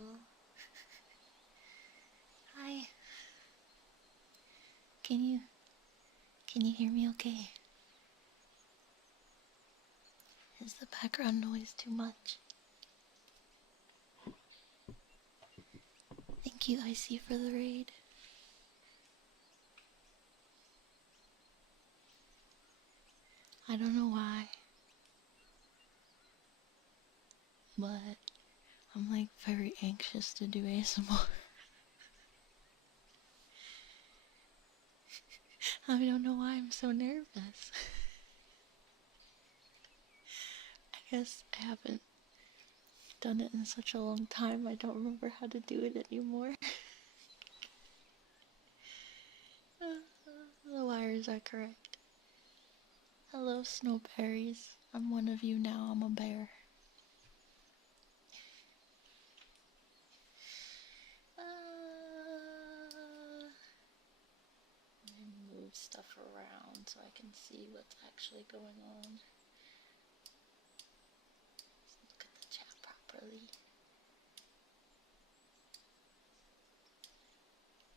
Hello. Hi. Can you hear me okay? Is the background noise too much? Thank you, Icy, for the raid. I don't know why, but I'm like very anxious to do ASMR. I don't know why I'm so nervous. I guess I haven't done it in such a long time, I don't remember how to do it anymore. The wires are correct. Hello, snowberries. I'm one of you now, I'm a bear. Let me move stuff around so I can see what's actually going on. Look at the chat properly.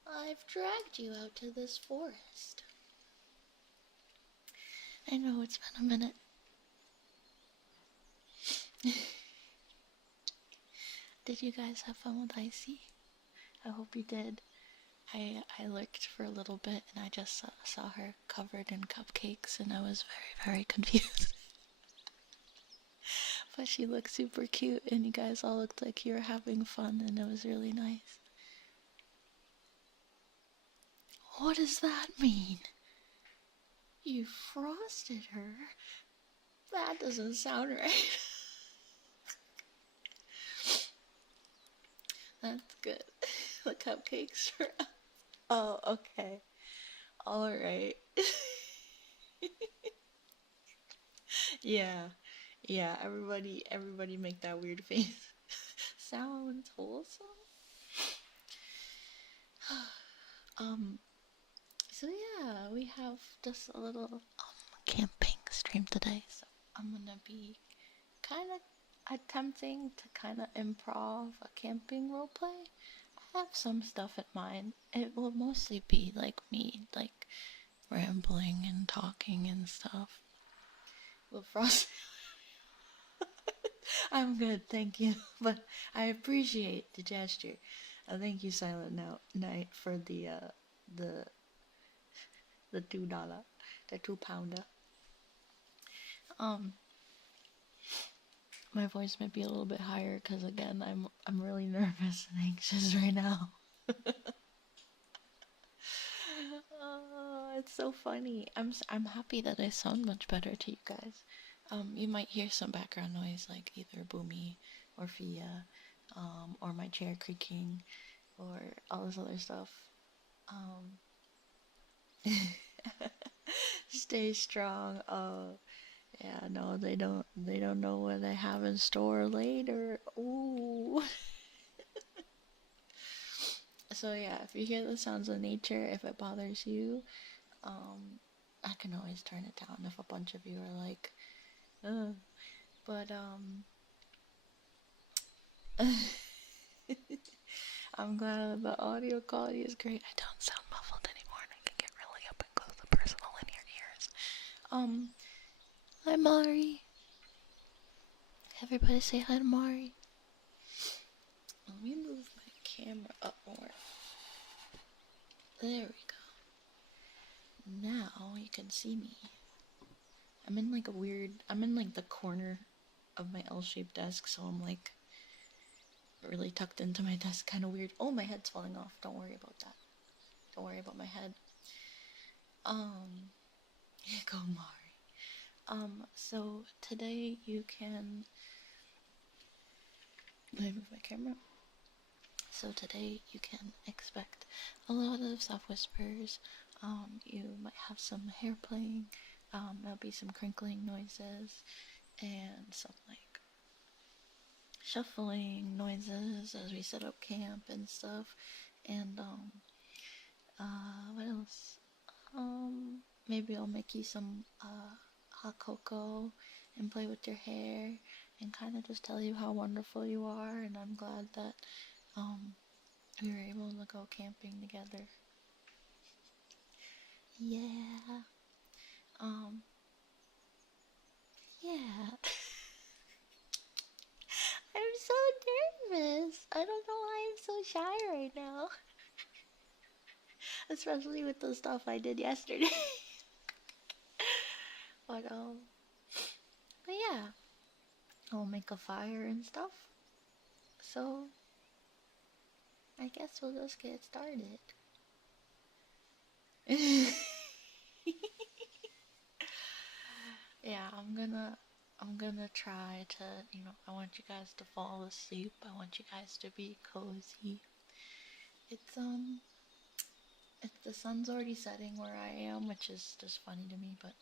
I've dragged you out to this forest. I know it's been a minute. Did you guys have fun with Icy? I hope you did. I lurked for a little bit and I just saw her covered in cupcakes and I was very, very confused. But she looked super cute and you guys all looked like you were having fun and it was really nice. What does that mean? You frosted her? That doesn't sound right. That's good. The cupcakes are up. Oh, okay. Alright. Yeah. Yeah, everybody make that weird face. Sounds wholesome. So yeah, we have just a little camping stream today, so I'm gonna be kind of attempting to kind of improv a camping roleplay. I have some stuff in mind. It will mostly be like me, like rambling and talking and stuff. With Frost, I'm good, thank you. But I appreciate the gesture. Thank you, Silent Night, for the $2, the £2. My voice might be a little bit higher because again, I'm really nervous and anxious right now. Oh, it's so funny. I'm happy that I sound much better to you guys. You might hear some background noise like either Boomy or Fia, or my chair creaking, or all this other stuff. Stay strong. Oh, yeah. No, they don't know what I have in store later. Ooh. So yeah, if you hear the sounds of nature, if it bothers you, I can always turn it down if a bunch of you are like, ugh. But I'm glad the audio quality is great. I don't sound muffled anymore and I can get really up and close and personal in your ears. Hi Mari. Everybody say hi to Mari. Let me move my camera up more. There we go. Now you can see me. I'm in like the corner of my L-shaped desk, so I'm like really tucked into my desk, kind of weird. Oh, my head's falling off. Don't worry about that. Don't worry about my head. Here go Mari. So today you can... Let me move my camera. So today you can expect a lot of soft whispers. You might have some hair playing. There'll be some crinkling noises and some like shuffling noises as we set up camp and stuff. And what else? Maybe I'll make you some hot cocoa and play with your hair and kind of just tell you how wonderful you are. And I'm glad that Um, we were able to go camping together. Yeah. Yeah. I'm so nervous. I don't know why I'm so shy right now. Especially with the stuff I did yesterday. but, um, but yeah. I'll make a fire and stuff. So, I guess we'll just get started. Yeah, I'm gonna try to, I want you guys to fall asleep. I want you guys to be cozy. It's the sun's already setting where I am, which is just funny to me, but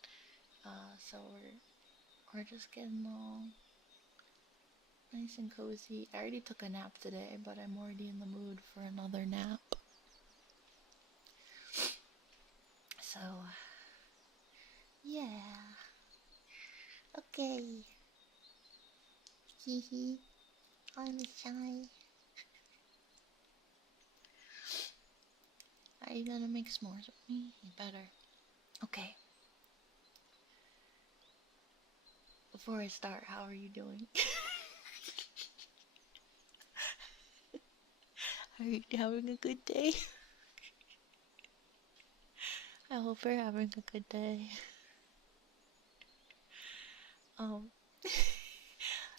so we're just getting all nice and cozy. I already took a nap today, but I'm already in the mood for another nap. So, yeah. Okay. Hee hee. I'm shy. Are you gonna make s'mores with me? You better. Okay. Before I start, how are you doing? Are you having a good day? I hope you're having a good day. Um,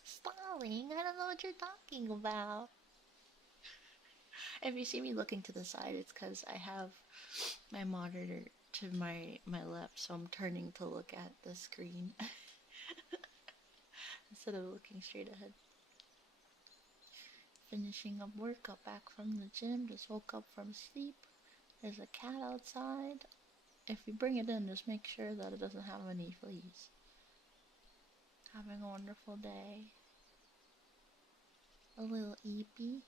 Stalling? I don't know what you're talking about. If you see me looking to the side, it's because I have my monitor to my left, so I'm turning to look at the screen instead of looking straight ahead. Finishing up work, got back from the gym, just woke up from sleep. There's a cat outside. If you bring it in, just make sure that it doesn't have any fleas. Having a wonderful day. A little eepy.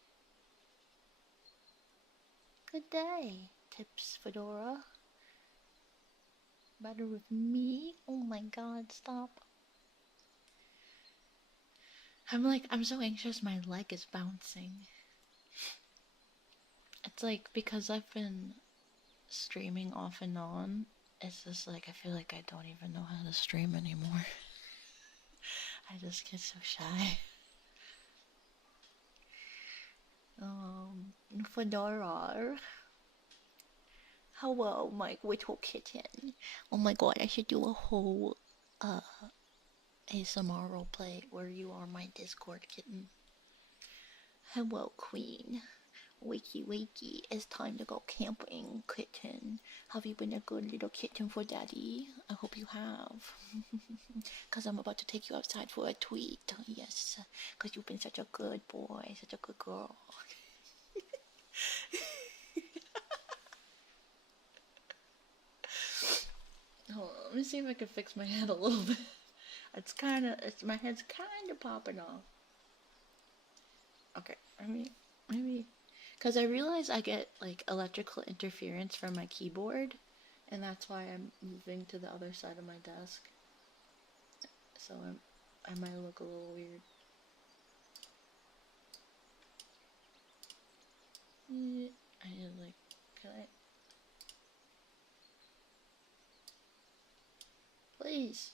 Good day, Tips Fedora. Better with me? Oh my god, stop. I'm so anxious my leg is bouncing. It's like, because I've been streaming off and on, it's just like, I feel like I don't even know how to stream anymore. I just get so shy. Fedora. Hello, my little kitten. Oh my god, I should do a whole, ASMR roleplay where you are my Discord kitten. Hello, queen. Wakey, wakey, it's time to go camping, kitten. Have you been a good little kitten for daddy? I hope you have. Because I'm about to take you outside for a tweet. Yes, because you've been such a good boy, such a good girl. Hold on, let me see if I can fix my head a little bit. My head's kind of popping off. Okay, maybe, because I realize I get like electrical interference from my keyboard, and that's why I'm moving to the other side of my desk. So I might look a little weird. I just like, can I? Please.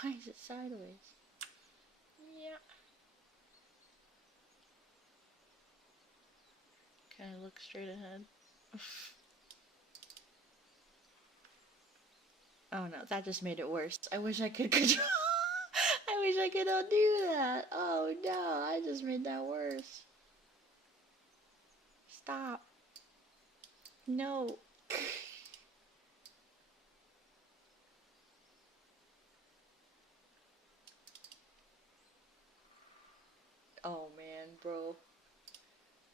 Why is it sideways? Yeah. Can I look straight ahead? Oh no, that just made it worse. I wish I could control. I wish I could undo that. Oh no, I just made that worse. Stop. No. Oh man, bro.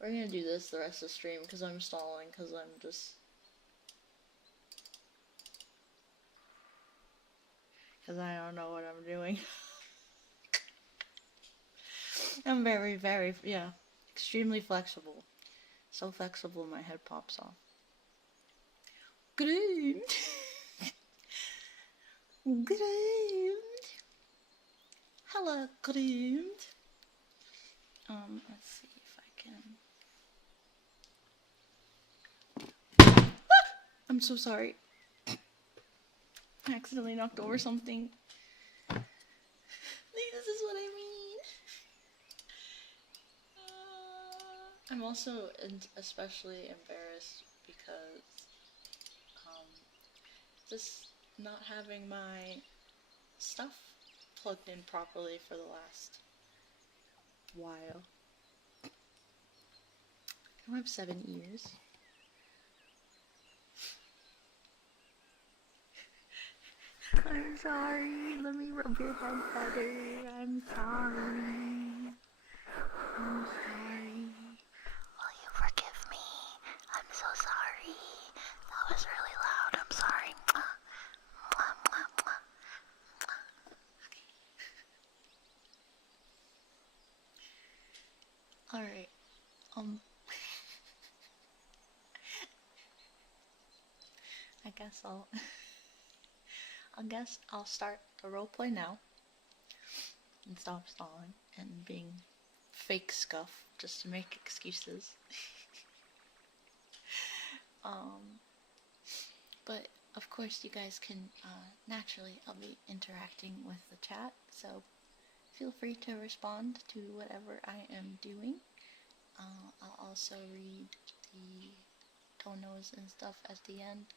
We're gonna do this the rest of the stream because I'm stalling because I'm just. Because I don't know what I'm doing. I'm very, very, yeah, extremely flexible. So flexible my head pops off. Groomed. Groomed. Hello, groomed. Let's see if I can. I'm so sorry. I accidentally knocked over something. This is what I mean. I'm also especially embarrassed because just not having my stuff plugged in properly for the last while. I have 7 ears. I'm sorry. Let me rub your head better. I'm sorry. I'm sorry. Will you forgive me? I'm so sorry. That was really loud. I'm sorry. Mwah, mwah, mwah. Okay. Alright. I guess I'll start the roleplay now and stop stalling and being fake scuff just to make excuses. But of course you guys can, naturally I'll be interacting with the chat, so feel free to respond to whatever I am doing. I'll also read the tonos and stuff at the end.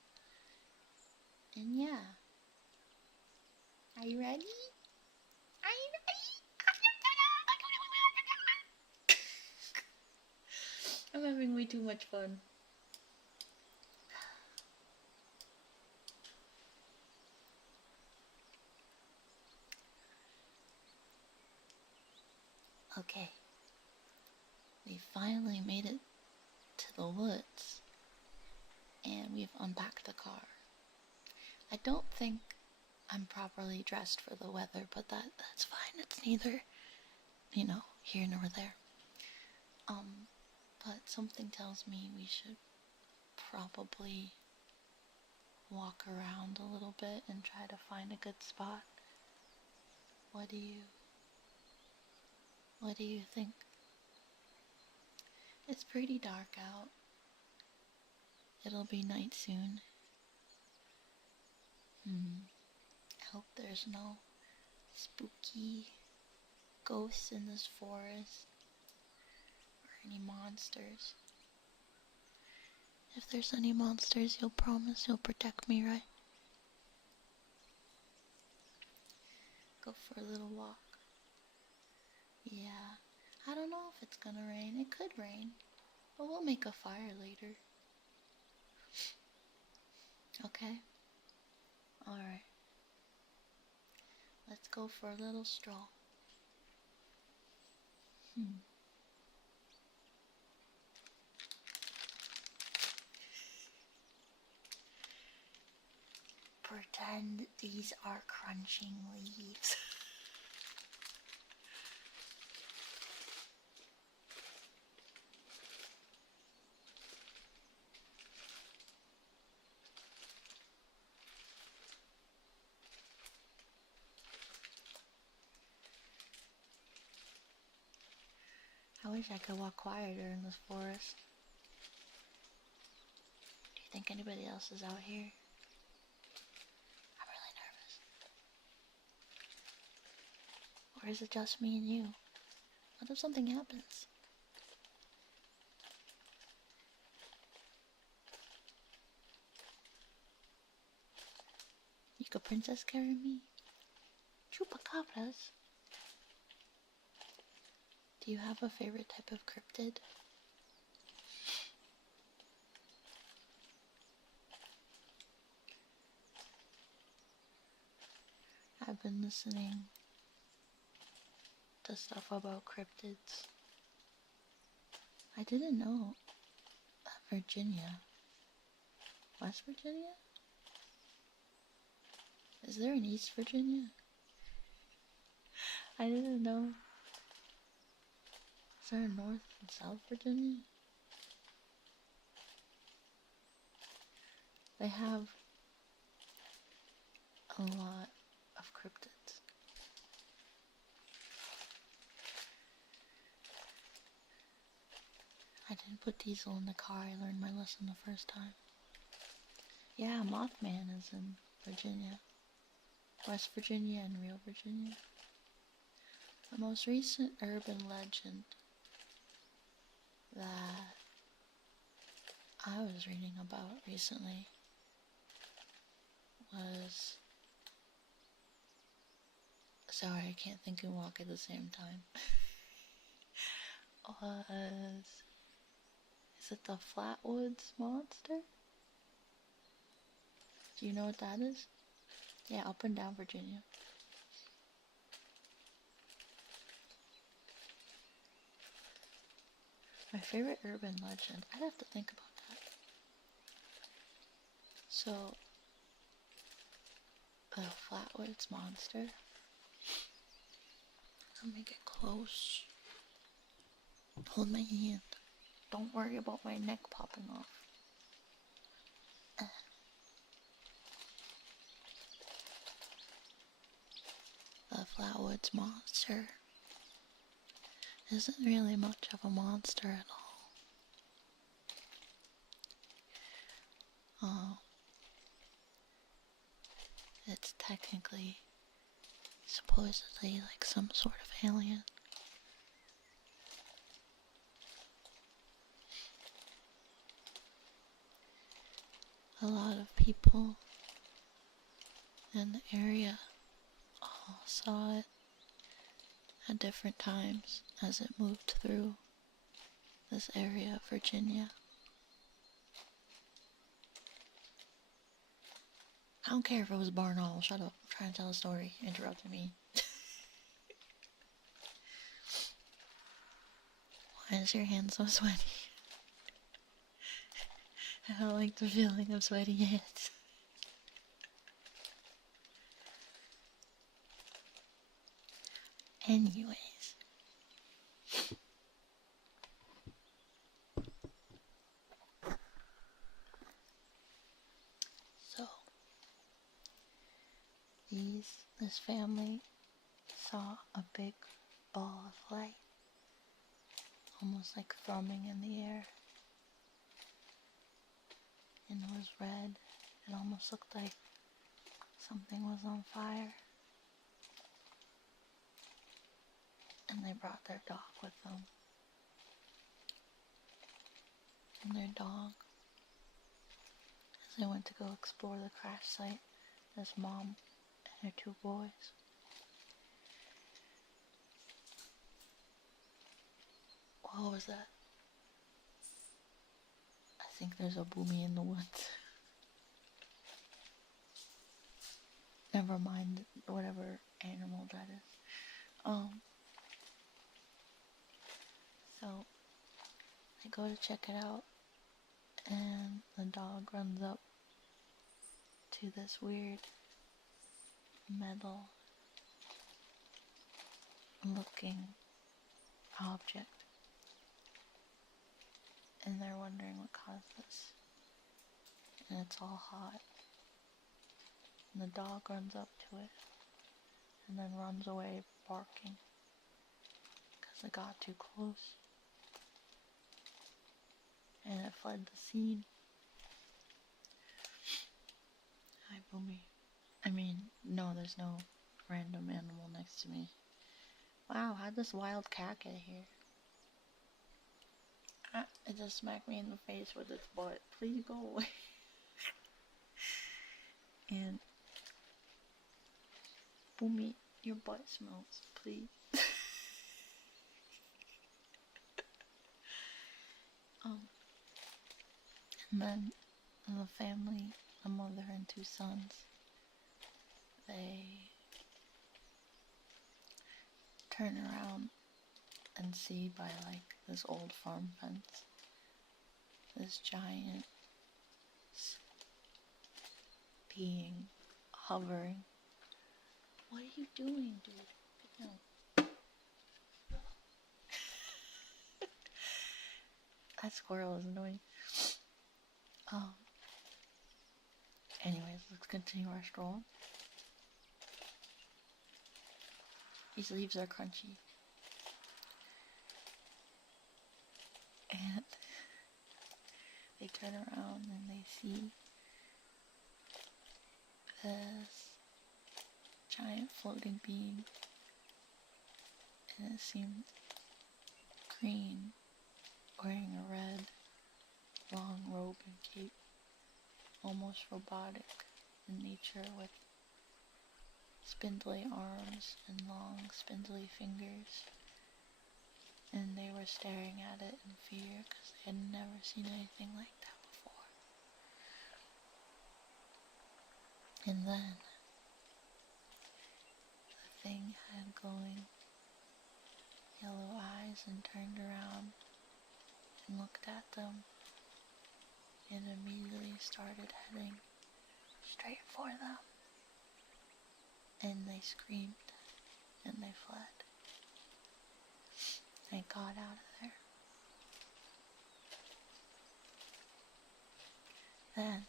And yeah. Are you ready? Are you ready? I'm having way too much fun. Okay. We finally made it to the woods. And we've unpacked the car. I don't think I'm properly dressed for the weather, but that's fine. It's neither, here nor there. But something tells me we should probably walk around a little bit and try to find a good spot. What do you think? It's pretty dark out. It'll be night soon. I hope there's no spooky ghosts in this forest or any monsters. If there's any monsters, you'll promise you'll protect me, right? Go for a little walk. Yeah, I don't know if it's gonna rain. It could rain, but we'll make a fire later. Okay? Alright. Let's go for a little stroll. Pretend these are crunching leaves. I wish I could walk quieter in this forest. Do you think anybody else is out here? I'm really nervous. Or is it just me and you? What if something happens? You could princess carry me? Chupacabras? Do you have a favorite type of cryptid? I've been listening to stuff about cryptids. I didn't know that Virginia, West Virginia? Is there an East Virginia? I didn't know. Is there a North and South Virginia? They have a lot of cryptids. didn't put diesel in the car. I learned my lesson the first time. Yeah, Mothman is in Virginia. West Virginia and Real Virginia. The most recent urban legend that I was reading about recently was... Sorry, I can't think and walk at the same time. Is it the Flatwoods Monster? Do you know what that is? Yeah, up and down Virginia. My favorite urban legend. I'd have to think about that. So, the Flatwoods Monster. Let me get close. Hold my hand. Don't worry about my neck popping off. The Flatwoods Monster isn't really much of a monster at all. It's technically, supposedly, like some sort of alien. A lot of people in the area all saw it at different times as it moved through this area of Virginia. I don't care if it was barn owl. Shut up. I'm trying to tell a story. Interrupting me. Why is your hand so sweaty? I don't like the feeling of sweaty hands. Anyways. So, this family saw a big ball of light, almost like thrumming in the air. And it was red. It almost looked like something was on fire. And they brought their dog with them. And their dog, as they went to go explore the crash site, this mom and her 2 boys. What was that? I think there's a boomy in the woods. Never mind whatever animal that is. So I go to check it out, and the dog runs up to this weird metal looking object, and they're wondering what caused this, and it's all hot, and the dog runs up to it and then runs away barking because it got too close, and it fled the scene. Hi, Boomy. I mean, no, there's no random animal next to me. Wow, how'd this wild cat get here? It just smacked me in the face with its butt. Please go away. And Boomy, your butt smells. Please. And then the family, a mother and 2 sons, they turn around and see by like this old farm fence this giant being hovering. What are you doing, dude? Get down. That squirrel is annoying. Anyways, let's continue our stroll. These leaves are crunchy. And they turn around and they see this giant floating being, and it seemed green, wearing a red long robe and cape, almost robotic in nature, with spindly arms and long spindly fingers. And they were staring at it in fear because they had never seen anything like that before. And then the thing had glowing yellow eyes and turned around and looked at them and immediately started heading straight for them. And they screamed and they fled. They got out of there. Then,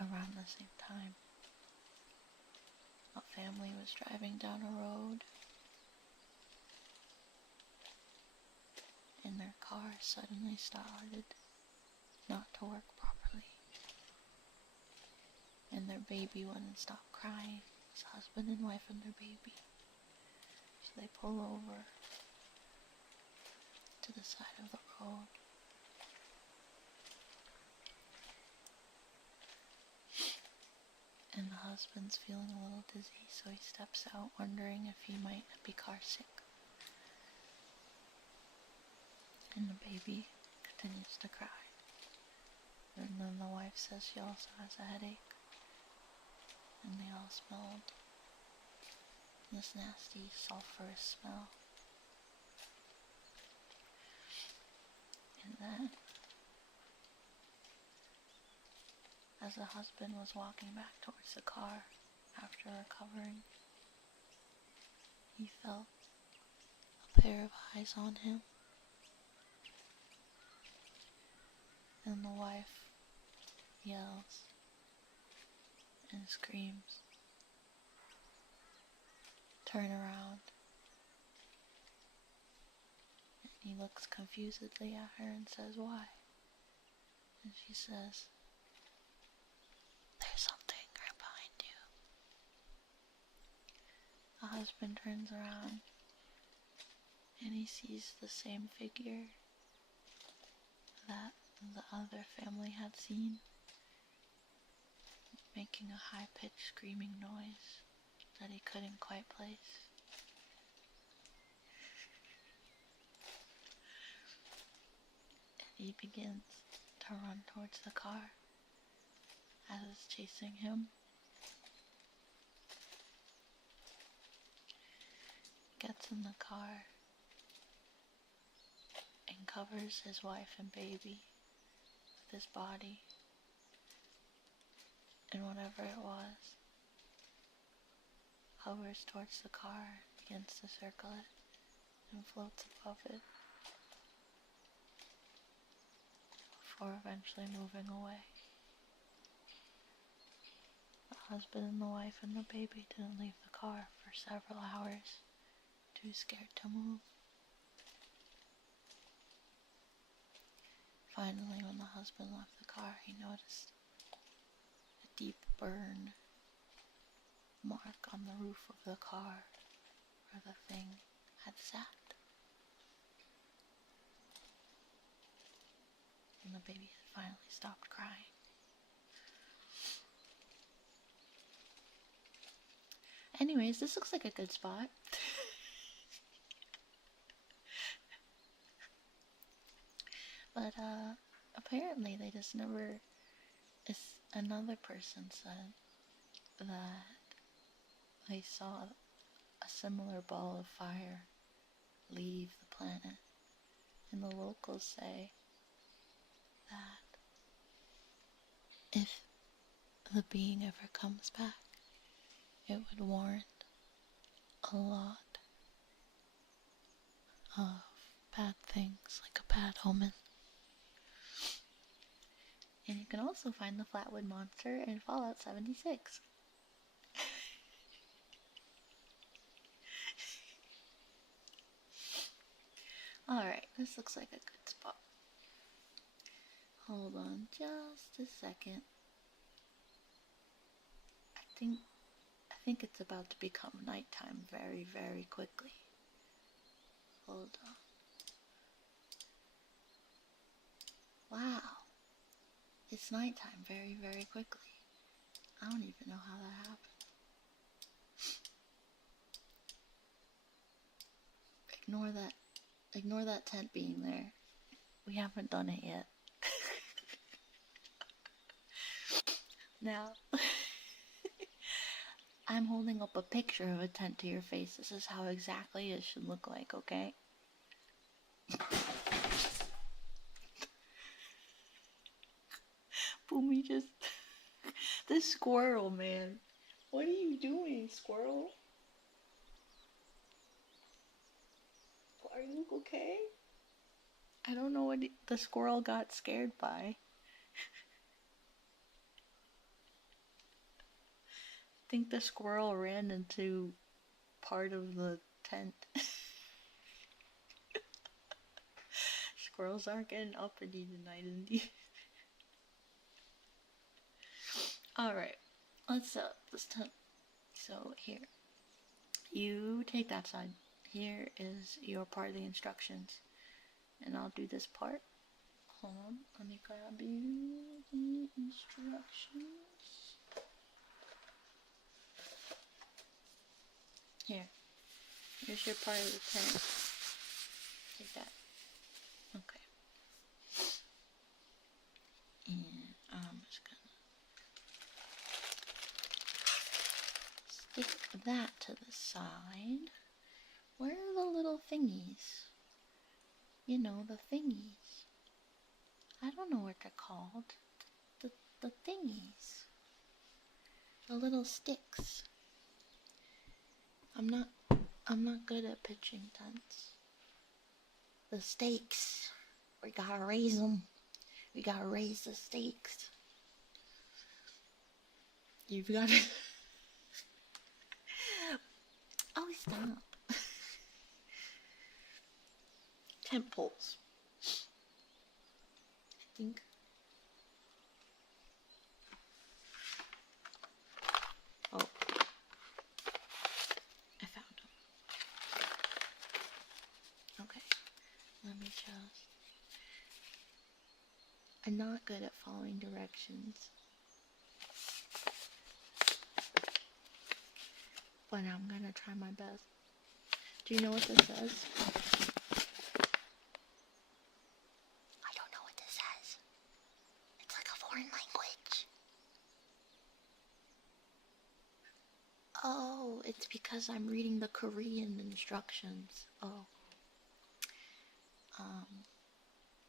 around the same time, a family was driving down a road, and their car suddenly started not to work properly. And their baby wouldn't stop crying. It's husband and wife and their baby. So they pull over to the side of the road. And the husband's feeling a little dizzy, so he steps out wondering if he might be car sick. And the baby continues to cry. And then the wife says she also has a headache. And they all smelled this nasty sulfurous smell. And then, as the husband was walking back towards the car after recovering, he felt a pair of eyes on him. And the wife yells and screams. Turn around. And he looks confusedly at her and says, "Why?" And she says, "There's something right behind you." The husband turns around and he sees the same figure that the other family had seen, making a high-pitched screaming noise that he couldn't quite place. And he begins to run towards the car as it's chasing him. Gets in the car and covers his wife and baby with his body, and whatever it was hovers towards the car, begins to circle it, and floats above it before eventually moving away. The husband and the wife and the baby didn't leave the car for several hours, too scared to move. Finally, when the husband left the car, he noticed a deep burn mark on the roof of the car where the thing had sat. And the baby had finally stopped crying. Anyways, this looks like a good spot. But apparently they just never, another person said that they saw a similar ball of fire leave the planet. And the locals say that if the being ever comes back, it would warrant a lot of bad things, like a bad omen. And you can also find the Flatwood Monster in Fallout 76. Alright, This looks like a good spot. Hold on just a second. I think it's about to become nighttime very, very quickly. Hold on. Wow. It's nighttime very, very quickly. I don't even know how that happened. Ignore that tent being there. We haven't done it yet. Now, I'm holding up a picture of a tent to your face. This is how exactly it should look like, okay? Boomy just... This squirrel, man. What are you doing, squirrel? Are you okay? I don't know what the squirrel got scared by. I think the squirrel ran into part of the tent. Squirrels aren't getting uppity tonight, indeed. Alright, let's set up this tent. So here, you take that side. Here is your part of the instructions. And I'll do this part. Hold on, let me grab you the instructions. Here's your part of the tent. Take that. Okay. And I'm just gonna stick that to the side. Where are the little thingies? You know, the thingies. I don't know what they're called. The thingies. The little sticks. I'm not good at pitching tents. The stakes. We gotta raise them. We gotta raise the stakes. You've gotta... Oh, stop. Tent poles. I think. Oh. I found them. Okay. Let me just... I'm not good at following directions. But I'm gonna try my best. Do you know what this says? I don't know what this says. It's like a foreign language. Oh, it's because I'm reading the Korean instructions. Oh.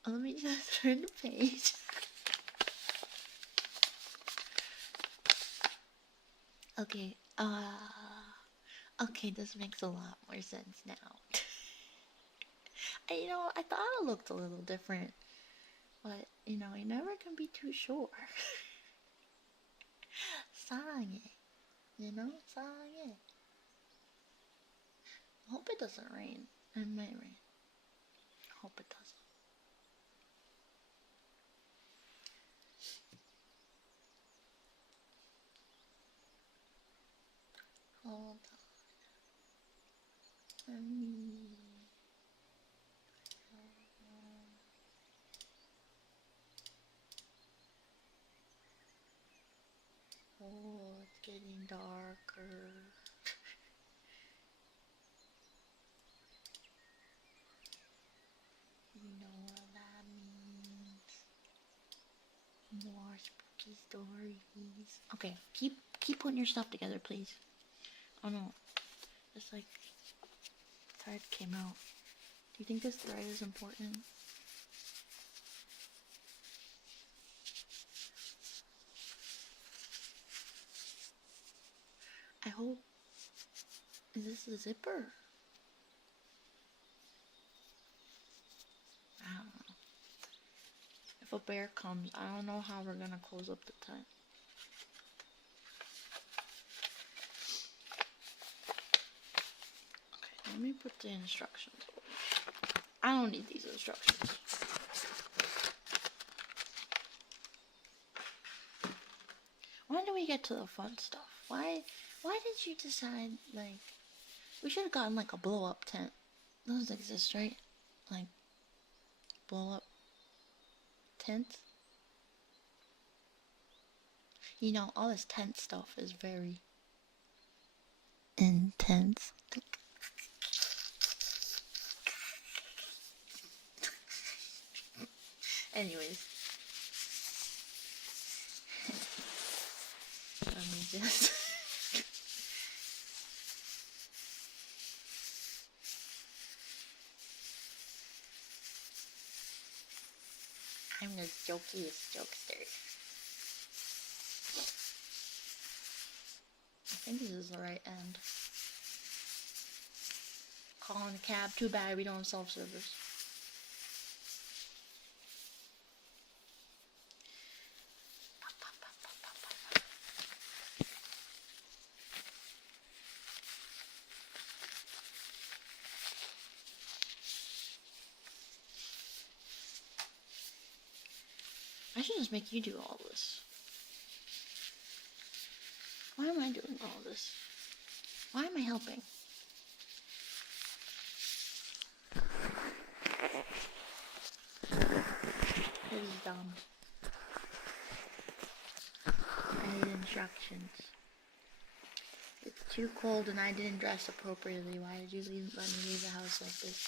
Let me just turn the page. Okay, okay, this makes a lot more sense now. You know, I thought it looked a little different, but, you know, you never can be too sure. 사랑해, you know, 사랑해. I hope it doesn't rain. It might rain. I hope it doesn't. Hold on. Let me... Oh, it's getting darker. You know what that means. More spooky stories. Okay, keep putting your stuff together, please. Oh no, this like thread came out. Do you think this thread is important? I hope. Is this a zipper? I don't know. If a bear comes, I don't know how we're gonna close up the tent. Okay, let me put the instructions. I don't need these instructions. When do we get to the fun stuff? Why did you decide, like, we should have gotten, like, a blow-up tent. Those exist, right? Like, blow-up tents? You know, all this tent stuff is very intense. Anyways. Let me just... I'm the jokiest jokester. I think this is the right end. Calling a cab. Too bad we don't have self-service. I should just make you do all this. Why am I doing all this? Why am I helping? This is dumb. I need instructions. It's too cold and I didn't dress appropriately. Why did you let me leave the house like this?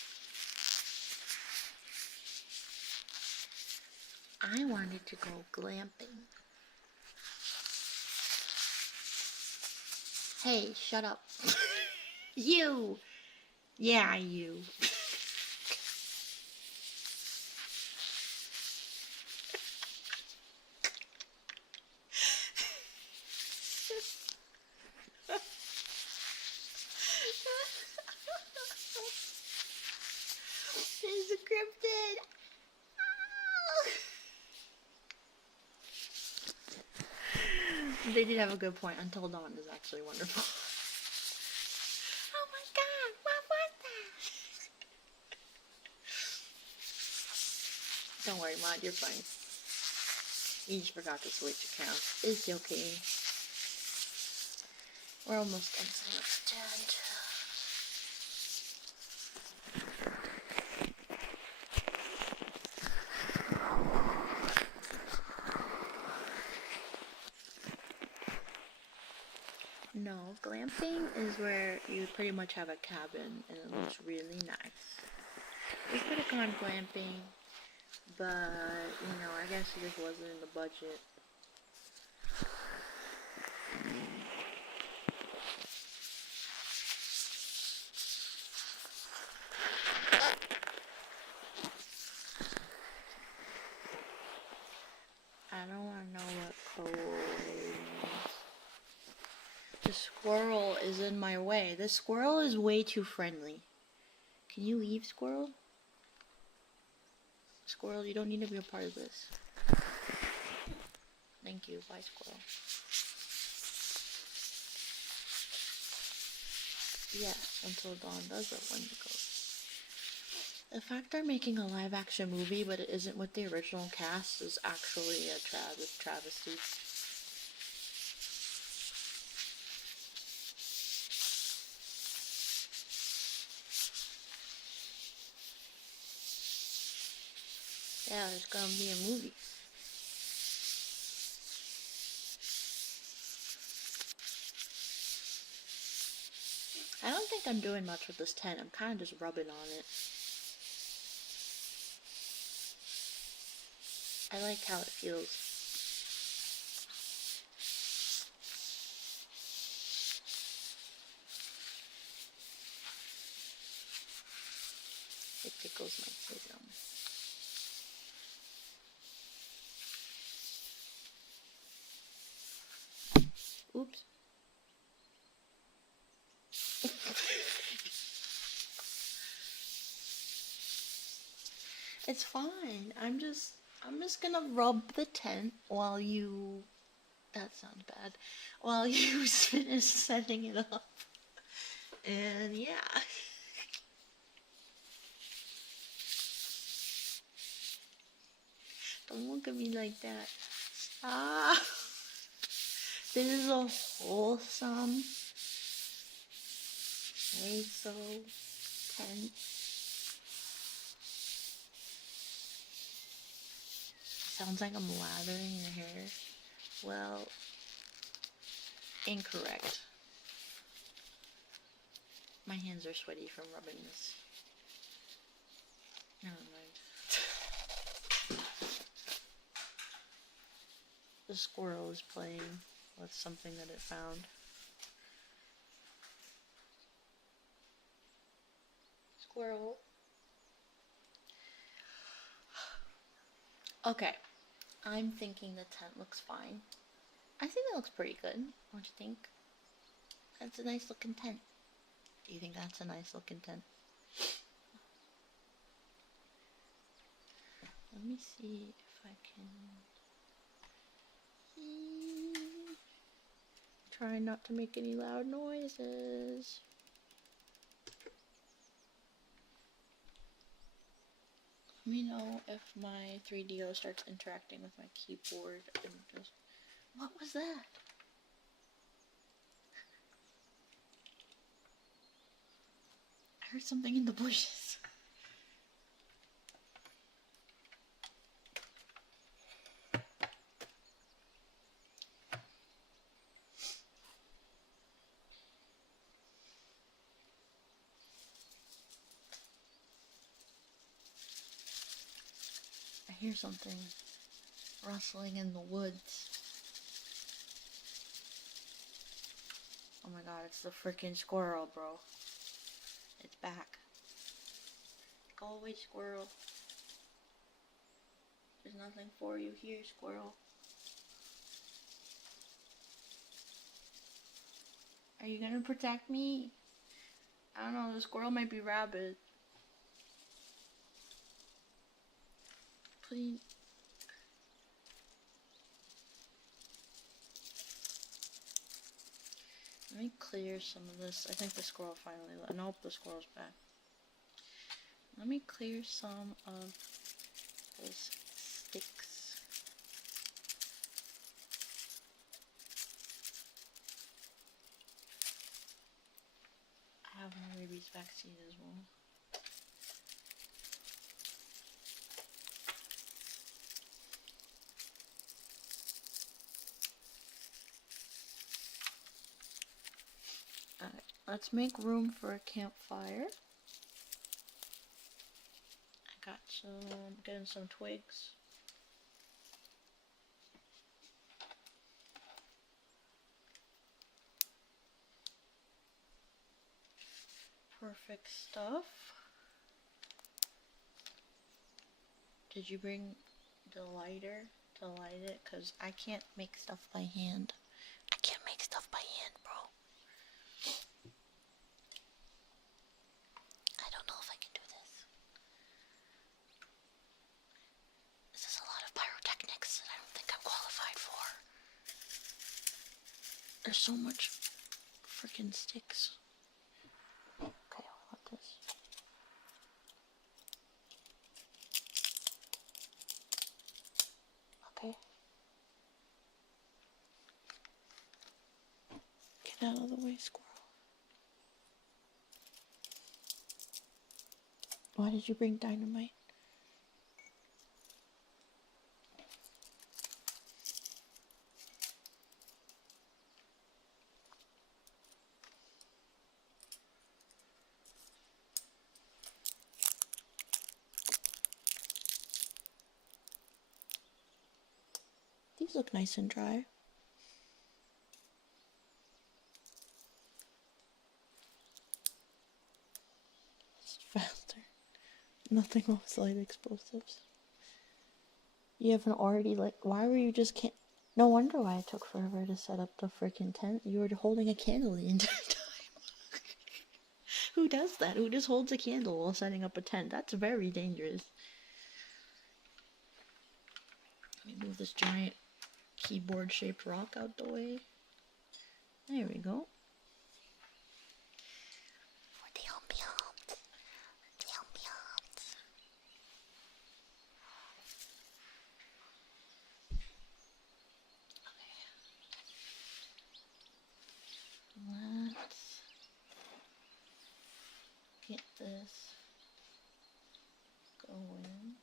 I wanted to go glamping. Hey, shut up. You! Yeah, you. There's a cryptid. They did have a good point. Until Dawn is actually wonderful. Oh my god, what was that? Don't worry, Mod, you're fine. You just forgot to switch accounts. It's okay. We're almost done, so let's stand. No, glamping is where you pretty much have a cabin and it looks really nice. We could have gone glamping, but, you know, I guess it just wasn't in the budget. I don't want to know what cold is. The squirrel is in my way. The squirrel is way too friendly. Can you leave, squirrel? Squirrel, you don't need to be a part of this. Thank you. Bye, squirrel. Yes, until Dawn does it when it goes. The fact they're making a live action movie, but it isn't with the original cast, is actually a travesty. Yeah, there's gonna be a movie. I don't think I'm doing much with this tent. I'm kind of just rubbing on it. I like how it feels. It tickles my bosom. Oops. It's fine. I'm just gonna rub the tent while you... That sounds bad. While you finish setting it up. And yeah. look at me like that. Ah. This is a wholesome, so tent. Sounds like I'm lathering your hair. Well, incorrect. My hands are sweaty from rubbing this. Never mind. The squirrel is playing with something that it found. Squirrel. Okay. I'm thinking the tent looks fine. I think it looks pretty good. What do you think? That's a nice looking tent. Do you think that's a nice looking tent? Let me see if I can... Try not to make any loud noises. Let me know if my 3DO starts interacting with my keyboard and just... What was that? I heard something in the bushes. I hear something rustling in the woods. Oh my god, it's the freaking squirrel, bro. It's back. Go away, squirrel. There's nothing for you here, squirrel. Are you gonna protect me? I don't know, the squirrel might be rabid. Please. Let me clear some of this. I think the squirrel finally left. Nope, the squirrel's back. Let me clear some of this sticks. I have my rabies vaccine as well. Alright, let's make room for a campfire. I got getting some twigs. Perfect stuff. Did you bring the lighter to light it? Because I can't make stuff by hand. I can't make stuff by hand, bro. I don't know if I can do this. This is a lot of pyrotechnics that I don't think I'm qualified for. There's so much freaking sticks. Okay, I'll let this. Okay. Get out of the way, squirrel. Why did you bring dynamite? These look nice and dry. It's faster. Nothing wrong with light explosives. You haven't already, like, why were you just can't? No wonder why it took forever to set up the freaking tent. You were holding a candle the entire time. Who does that? Who just holds a candle while setting up a tent? That's very dangerous. Let me move this giant keyboard-shaped rock out the way. There we go. For the ambiance. The ambiance. get this going.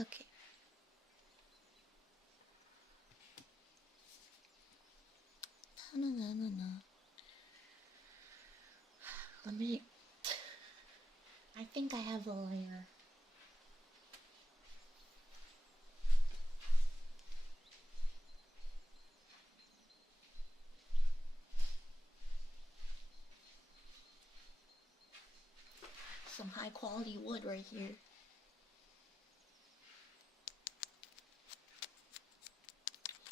Okay. Let me. I think I have VAllure. Some high quality wood right here.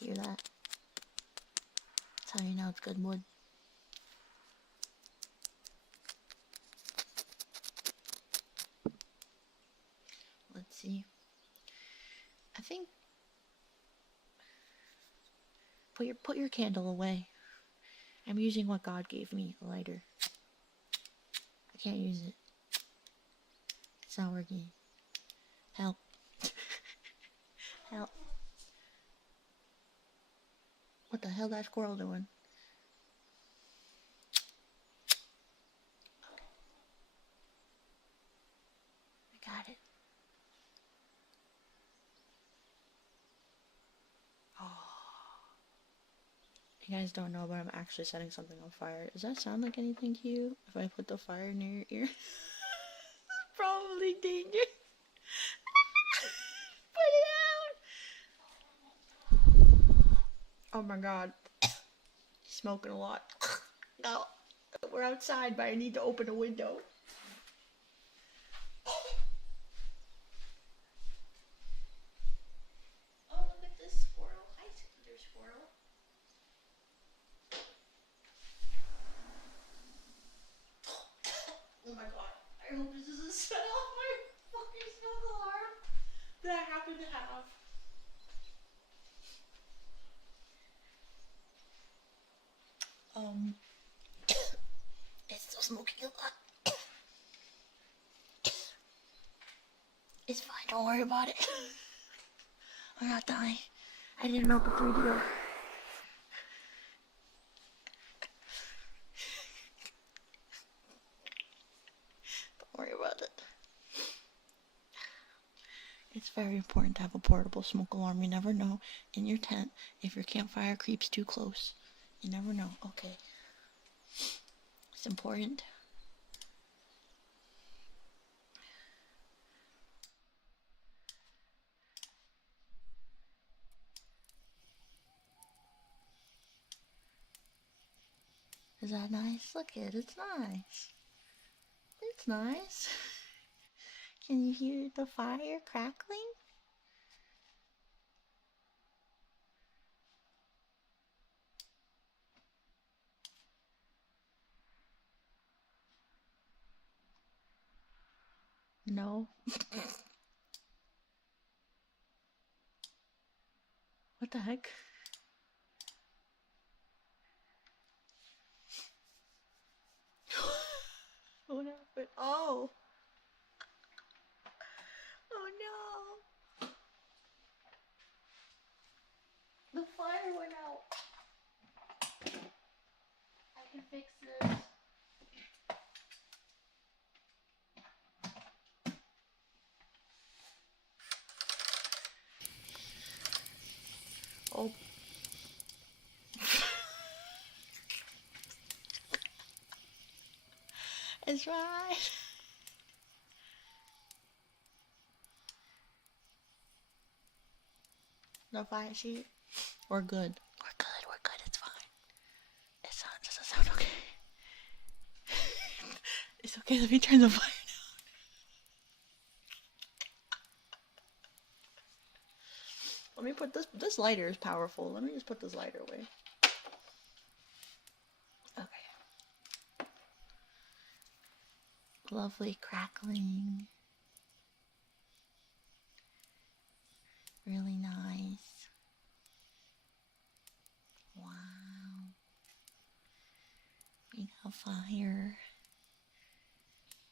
Hear that? That's how you know it's good wood. Let's see. I think put your candle away. I'm using what God gave me, a lighter. I can't use it. It's not working. Help. Help. What the hell that squirrel doing? Okay. I got it. Oh. You guys don't know, but I'm actually setting something on fire. Does that sound like anything to you? If I put the fire near your ear? Probably dangerous. Put it out! Oh my god. He's smoking a lot. No. We're outside, but I need to open a window. Oh, look at this squirrel. Hi, Scooter Squirrel. Oh my god. I hope this doesn't set off my fucking smoke alarm that I happen to have. It's still smoking a lot. It's fine, don't worry about it. I'm not dying. I didn't melt the 3DO. Don't worry about it. It's very important to have a portable smoke alarm. You never know in your tent if your campfire creeps too close. You never know. Okay. It's important. Is that nice? Look at it. It's nice. It's nice. Can you hear the fire crackling? No. What the heck? What happened? Oh. Oh no. The fire went out. I can fix this. Oh. It's right. No fire sheet. We're good. We're good. We're good. It's fine. It doesn't sound okay. It's okay. Let me turn the fire down. Let me put this. This lighter is powerful. Let me just put this lighter away. Okay. Lovely crackling. Really nice. Wow. We got fire.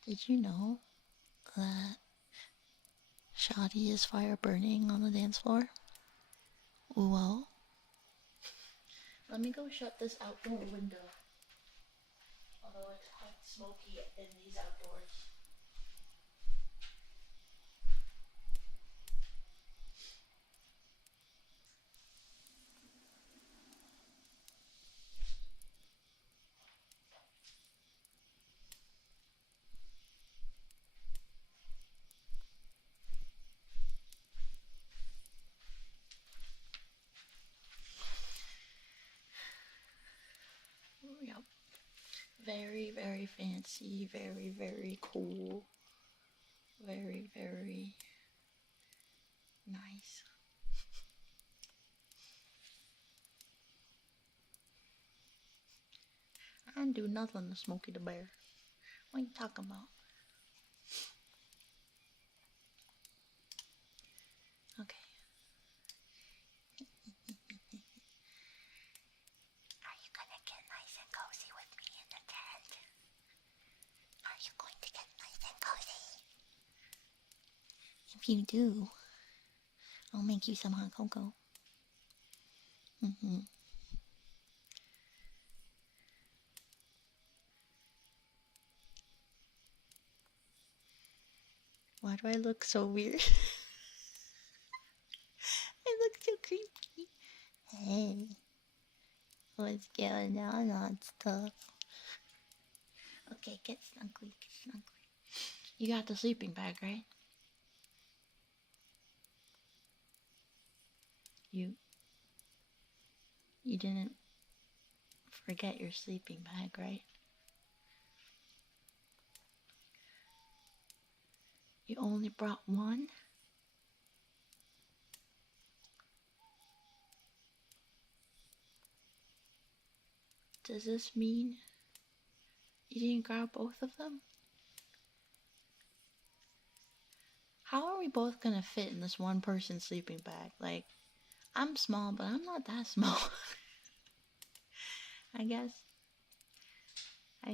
Did you know that Shoddy is fire burning on the dance floor? Well, Let me go shut this outdoor window. Although it's quite smoky in these outdoors. Yep. Very, very fancy, very, very cool. Very, very nice. I didn't do nothing to Smokey the Bear. What are you talking about? Okay. Are you gonna get nice and cozy with me in the tent? Are you going to get nice and cozy? If you do, I'll make you some hot cocoa. Why do I look so weird? I look so creepy. Hey, what's going on stuff? Okay, get snuggly, get snuggly. You got the sleeping bag, right? You didn't forget your sleeping bag, right? You only brought one? Does this mean you didn't grab both of them? How are we both gonna fit in this one person's sleeping bag? Like, I'm small, but I'm not that small. I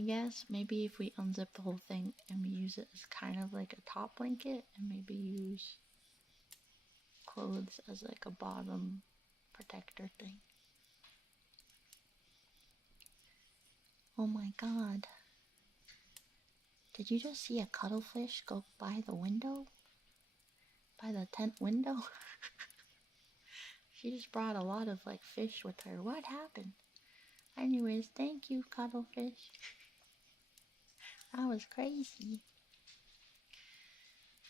guess maybe if we unzip the whole thing and we use it as kind of like a top blanket and maybe use clothes as like a bottom protector thing. Oh my god. Did you just see a cuttlefish go by the window? By the tent window? She just brought a lot of like fish with her. What happened? Anyways, thank you, cuttlefish. That was crazy.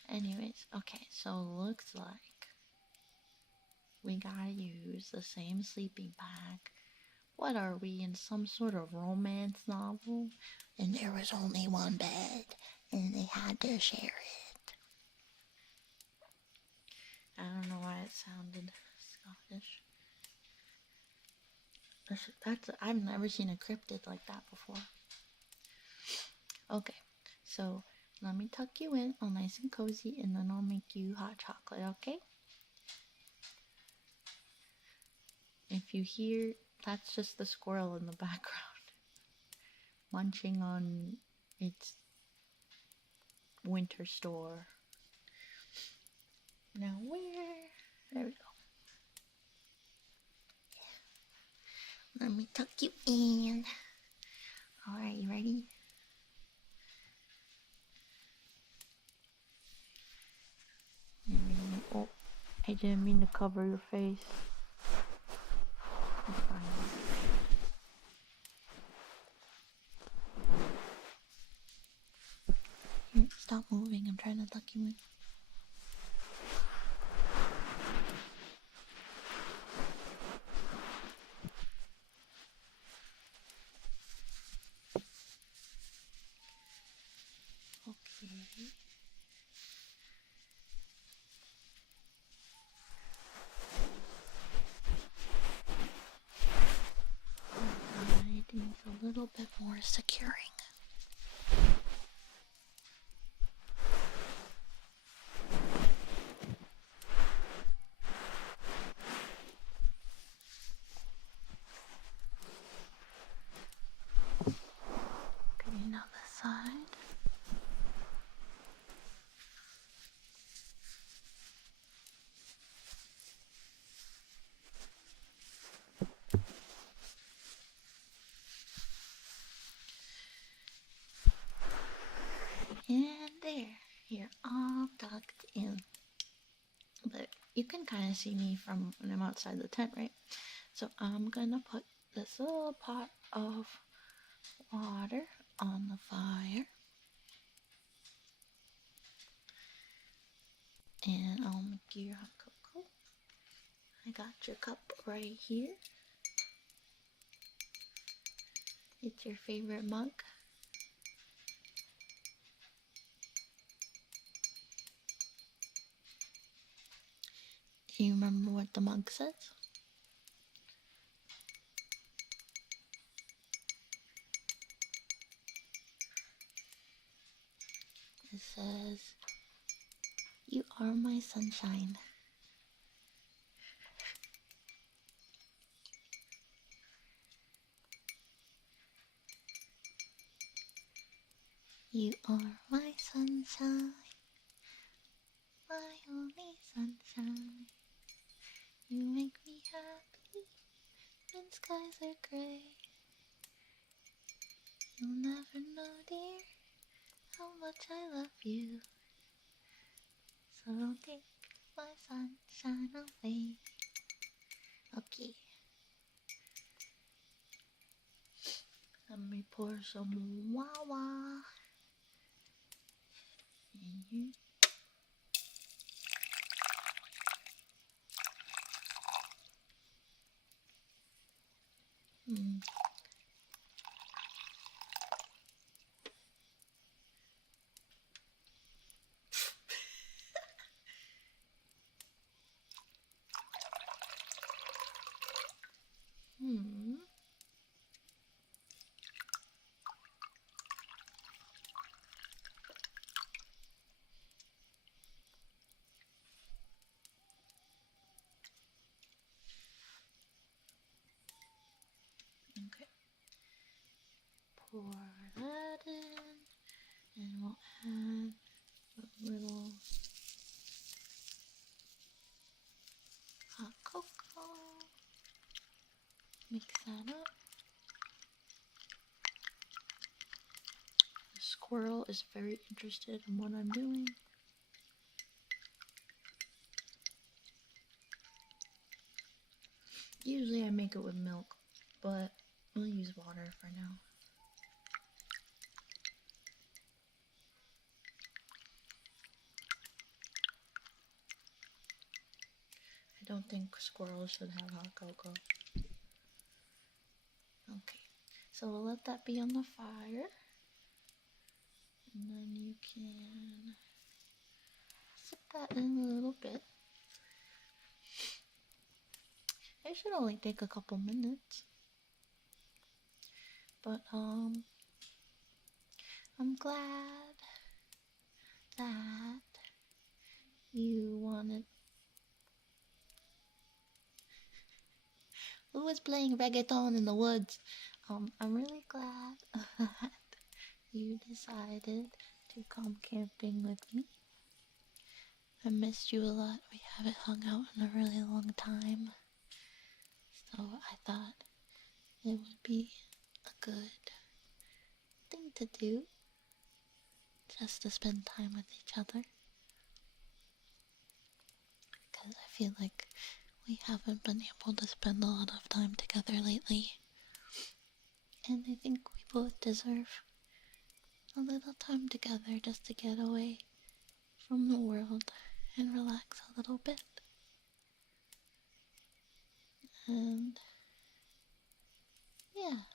Anyways, okay, so looks like we gotta use the same sleeping bag. What are we, in some sort of romance novel? And there was only one bed, and they had to share it. I don't know why it sounded Scottish. I've never seen a cryptid like that before. Okay, so let me tuck you in all nice and cozy, and then I'll make you hot chocolate, okay? If you hear, that's just the squirrel in the background munching on its winter store. Now where? There we go. Let me tuck you in. Alright, you ready? Oh, I didn't mean to cover your face. I'm fine. Here, stop moving. I'm trying to tuck you in. Okay. Alright, needs a little bit more securing. Okay, now this side. And there, you're all tucked in. But you can kind of see me from when I'm outside the tent, right? So I'm gonna put this little pot of water on the fire. And I'll make you your hot cocoa. I got your cup right here. It's your favorite mug. Do you remember what the mug says? It says, "You are my sunshine." You are my sunshine, my only sunshine. You make me happy when skies are gray. You'll never know, dear, how much I love you. So don't take my sunshine away. Okay. Let me pour some wawa in here. Mm. Hmm. Okay. Pour that in, and we'll add a little hot cocoa. Mix that up. The squirrel is very interested in what I'm doing. Usually I make it with milk, but we'll use water for now. I don't think squirrels should have hot cocoa. Okay, so we'll let that be on the fire. And then you can sit that in a little bit. It should only take a couple minutes. But I'm glad that you wanted. Who was playing reggaeton in the woods? I'm really glad that you decided to come camping with me. I missed you a lot. We haven't hung out in a really long time. So I thought it would be a good thing to do just to spend time with each other. Because I feel like we haven't been able to spend a lot of time together lately. And I think we both deserve a little time together just to get away from the world and relax a little bit. And yeah.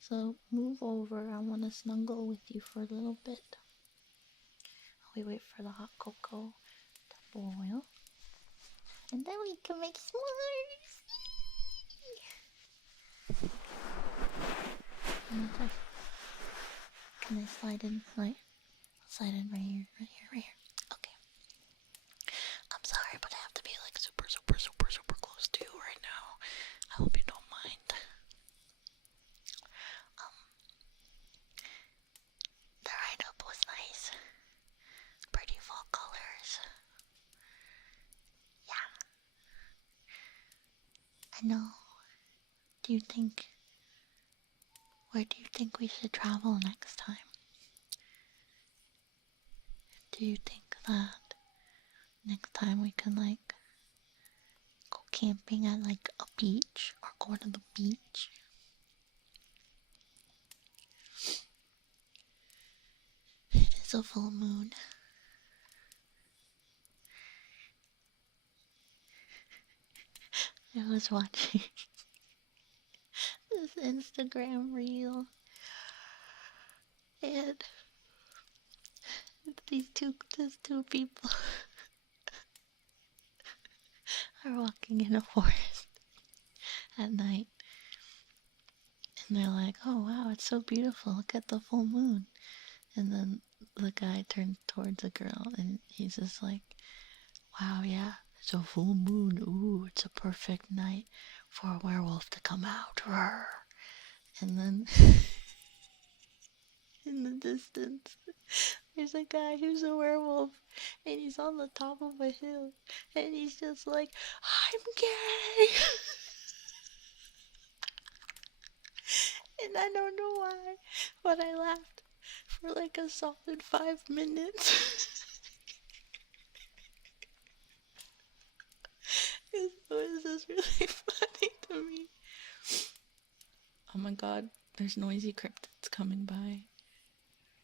So move over. I want to snuggle with you for a little bit. We wait for the hot cocoa to boil. And then we can make s'mores. Can I slide in? Slide in right here, right here, right here. Okay. I'm sorry, but I have to be like super close to you right now. I hope you don't mind. The write-up was nice. Pretty fall colors. Yeah. I know. Where do you think we should travel next time? Do you think that next time we can like go camping at like a beach or go to the beach? It is a full moon. I was watching this Instagram reel and these two people are walking in a forest at night and they're like, oh wow, it's so beautiful, look at the full moon. And then the guy turns towards the girl and he's just like, wow, yeah, it's a full moon, ooh, it's a perfect night for a werewolf to come out. Roar. And then in the distance there's a guy who's a werewolf and he's on the top of a hill and he's just like, I'm gay. And I don't know why, but I laughed for like a solid 5 minutes. It was just really funny to me. Oh my god, there's noisy cryptids coming by.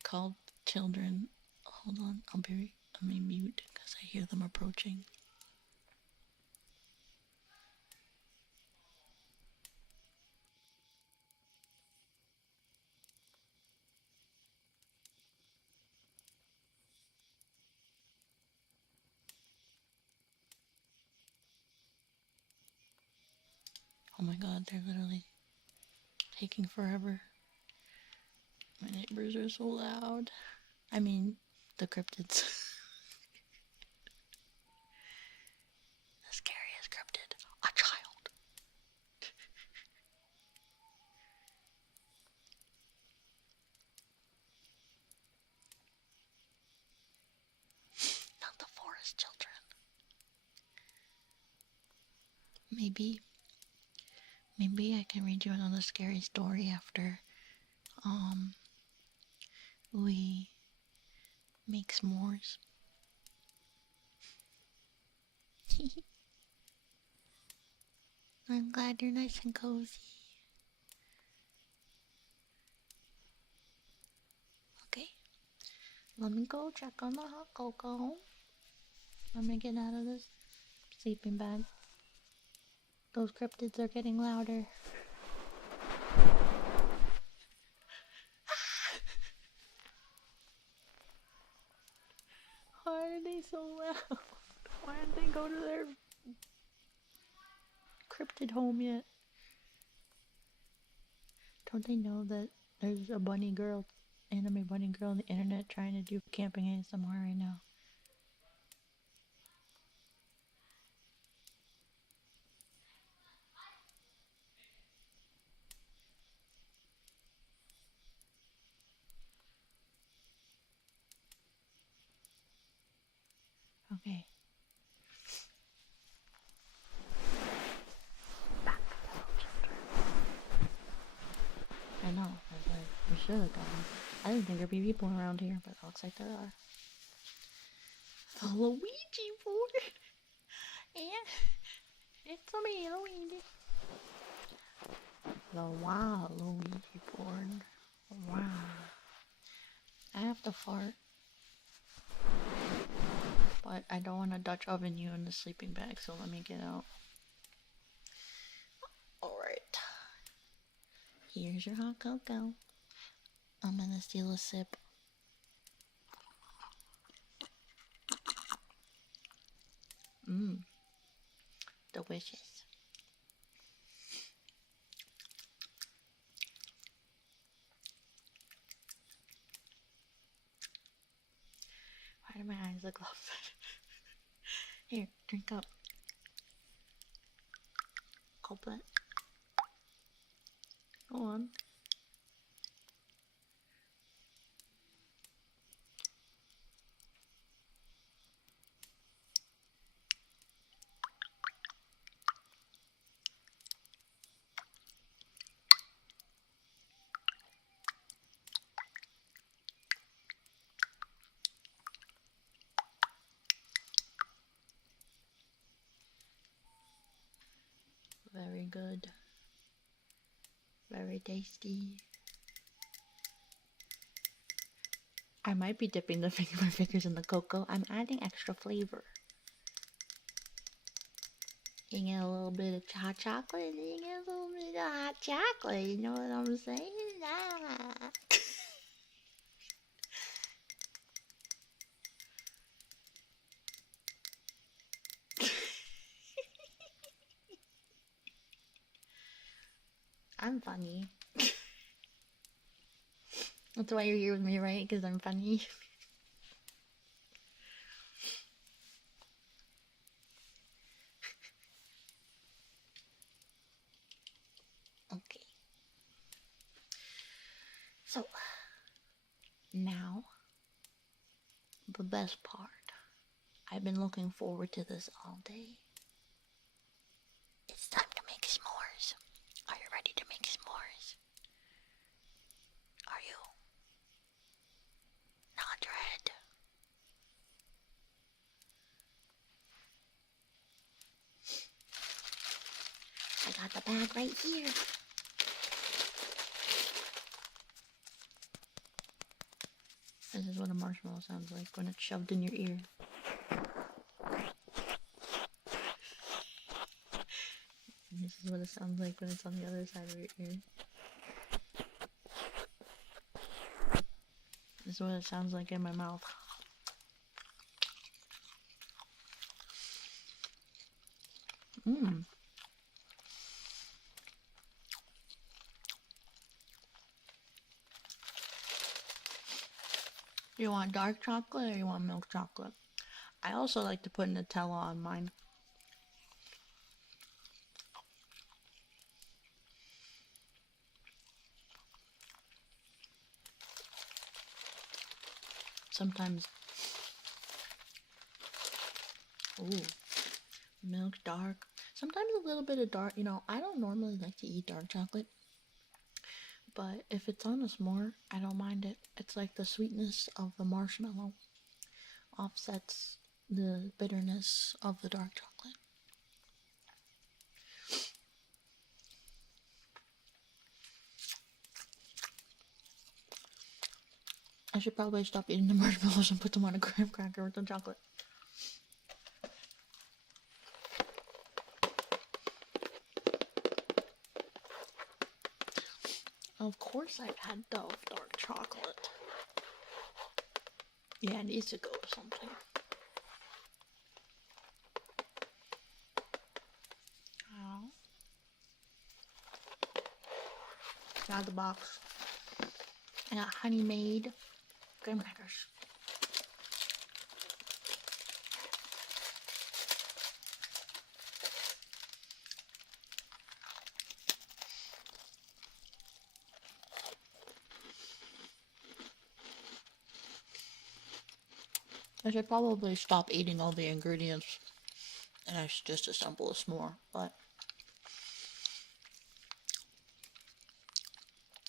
Called children. Hold on, I'll be mute because I hear them approaching. Oh my god, they're literally taking forever. My neighbors are so loud. I mean, the cryptids. The scariest cryptid. A child. Not the forest children. Maybe I can read you another scary story after we make s'mores. I'm glad you're nice and cozy. Okay, let me go check on the hot cocoa. Let me get out of this sleeping bag. Those cryptids are getting louder. Why are they so loud? Why didn't they go to their cryptid home yet? Don't they know that there's a bunny girl, anime bunny girl on the internet trying to do camping ASMR right now? Okay. Back to the children. I know, I was like, we should have gone. I didn't think there'd be people around here, but it looks like there are. The Luigi board! Yeah, it's a me, Luigi. The wow Luigi board. Wow. I have to fart. But I don't want to Dutch oven you in the sleeping bag, so let me get out. Alright. Here's your hot cocoa. I'm gonna steal a sip. Mmm. Delicious. Why do my eyes look lopsided? Here, drink up. Gulp it. Go on. good. Very tasty. I might be dipping my fingers in the cocoa. I'm adding extra flavor. You get a little bit of hot chocolate, and you get a little bit of hot chocolate. You know what I'm saying? Ah. I'm funny. That's why you're here with me, right? Because I'm funny. Okay. So, now, the best part. I've been looking forward to this all day. It's time to make s'mores. Are you ready to make s'mores? Are you? Nod your head. I got the bag right here. This is what a marshmallow sounds like when it's shoved in your ear. And this is what it sounds like when it's on the other side of your ear. This is what it sounds like in my mouth. Mmm. You want dark chocolate or you want milk chocolate? I also like to put Nutella on mine. Sometimes. Ooh. Milk dark. Sometimes a little bit of dark. You know, I don't normally like to eat dark chocolate. But if it's on a s'more, I don't mind it. It's like the sweetness of the marshmallow offsets the bitterness of the dark chocolate. I should probably stop eating the marshmallows and put them on a graham cracker with the chocolate. Of course I've had Dove dark chocolate. Yeah, it needs to go with something. Oh. Out of the box. I got honey made graham crackers. I should probably stop eating all the ingredients and I should just assemble a s'more, but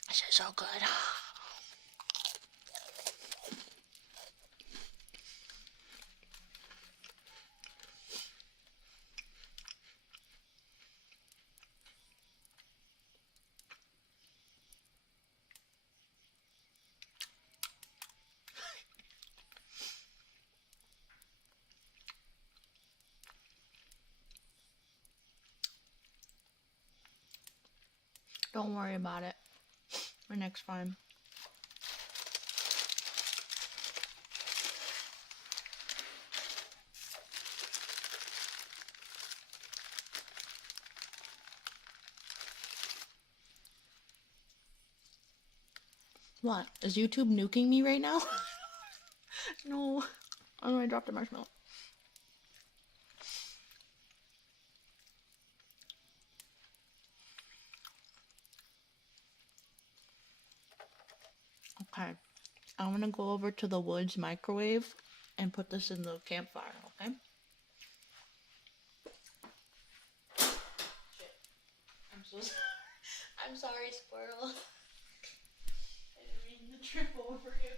this is so good. Don't worry about it. My next time. What? Is YouTube nuking me right now? No. Oh, I dropped a marshmallow. Okay. I'm gonna go over to the woods microwave and put this in the campfire, okay? I'm sorry, squirrel. I didn't mean to trip over you.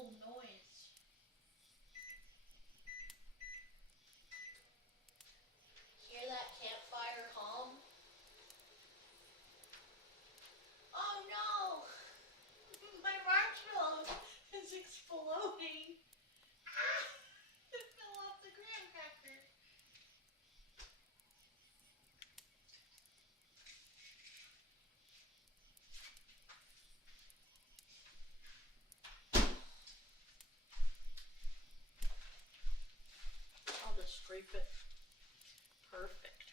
cool noise. Hear that campfire hum? Oh no! My marshmallow is exploding. Ah! It fell off the graham cracker. I'll just scrape it. Perfect.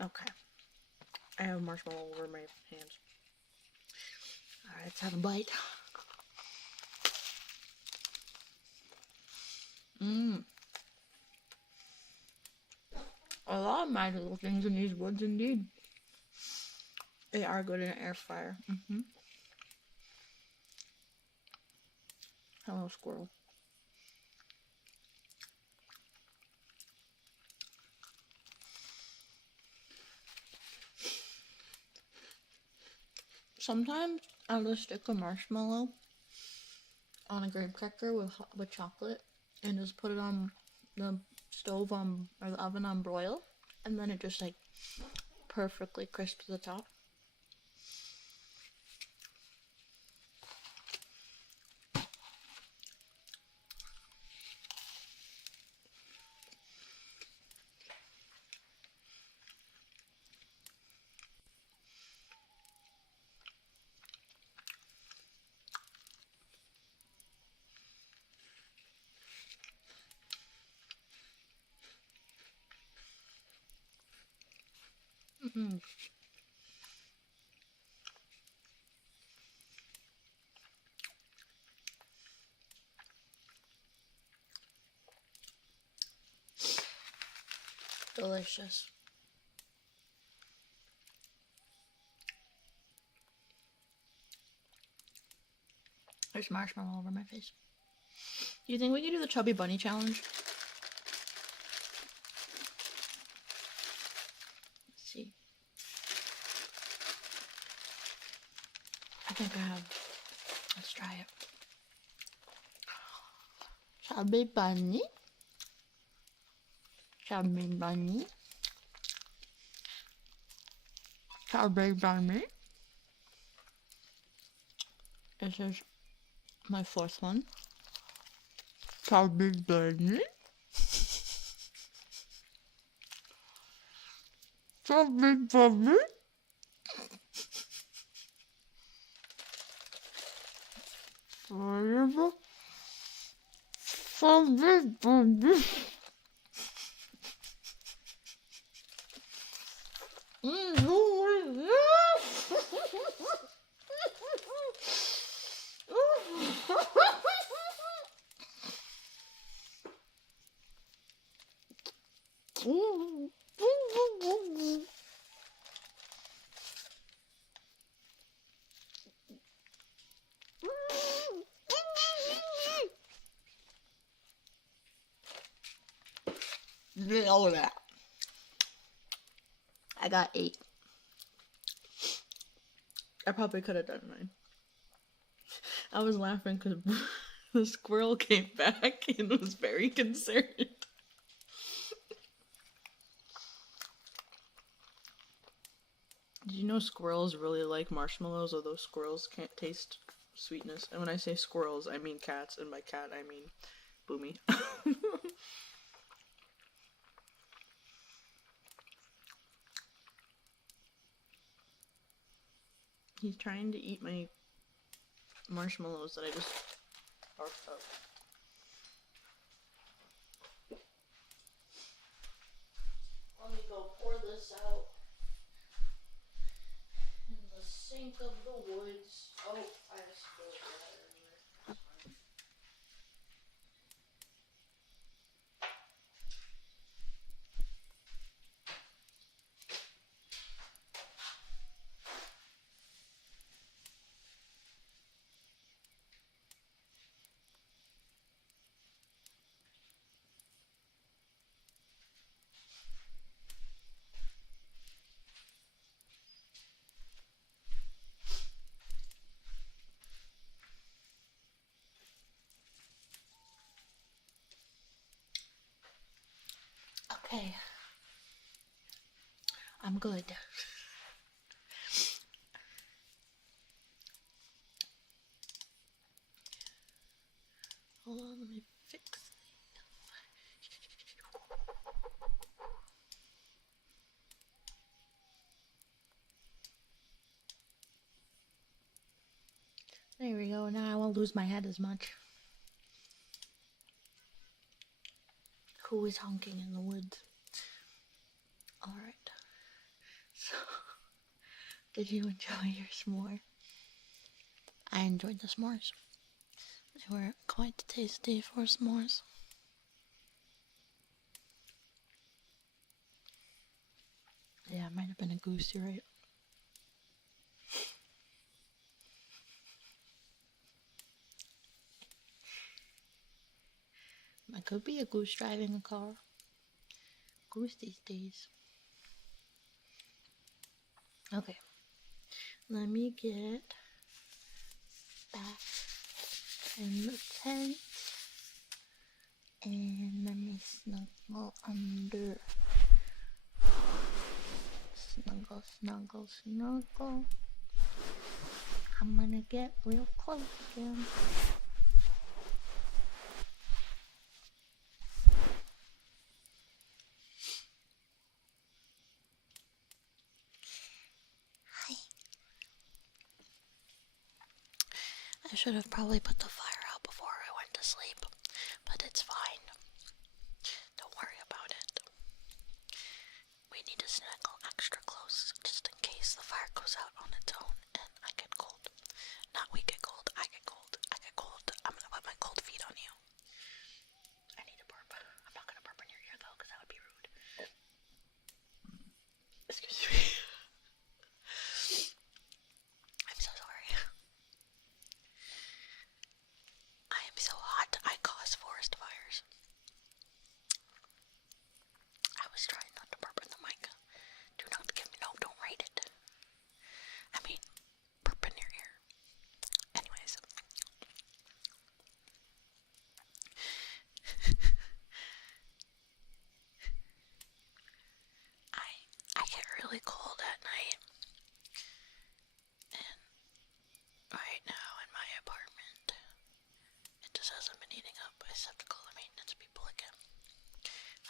Okay. I have marshmallow all over my hands. Alright, let's have a bite. Mmm. A lot of magical things in these woods, indeed. They are good in an air fryer. Hello, squirrel. Sometimes I'll just stick a marshmallow on a graham cracker with chocolate and just put it on the stove or the oven on broil, and then it just like perfectly crisp to the top. Delicious. There's marshmallow all over my face. Do you think we could do the chubby bunny challenge? Let's see. I think I have. Let's try it. Chubby bunny. Chubby bunny. Chubby bunny. This is my fourth one. Chubby bunny. Chubby bunny. Forever. Chubby bunny. Did all of that. I got 8. I probably could have done 9. I was laughing because the squirrel came back and was very concerned. Did you know squirrels really like marshmallows, although squirrels can't taste sweetness? And when I say squirrels, I mean cats, and by cat, I mean Boomy. He's trying to eat my marshmallows that I just barfed up. Let me go pour this out in the sink of the woods. Oh, I spilled water everywhere. That's fine. Okay. I'm good. Hold on, let me fix things. There we go. Now I won't lose my head as much. Who is honking in the woods? Alright. So, did you enjoy your s'more? I enjoyed the s'mores. They were quite tasty for s'mores. Yeah, it might have been a goose, you're right. I could be a goose driving a car. Goose these days. Okay. Let me get back in the tent. And let me snuggle under. Snuggle, snuggle, snuggle. I'm gonna get real close again. Hi. I should have probably put the fire out before I went to sleep, but it's fine. Don't worry about it. We need to snuggle extra close just in case the fire goes out on its own and I get cold. Not we get cold, I get cold. I get cold. I'm gonna put my cold feet on you. I need a burp. I'm not gonna burp in your ear though, because that would be rude. Excuse me. I'm so sorry. I am so hot, I cause forest fires. I was trying not to burp in the mic. Do not give me, no, don't rate it. I mean, burp in your ear. Anyways. I get really cold at night. And right now in my apartment, it just hasn't been heating up. I just have to call the maintenance people again.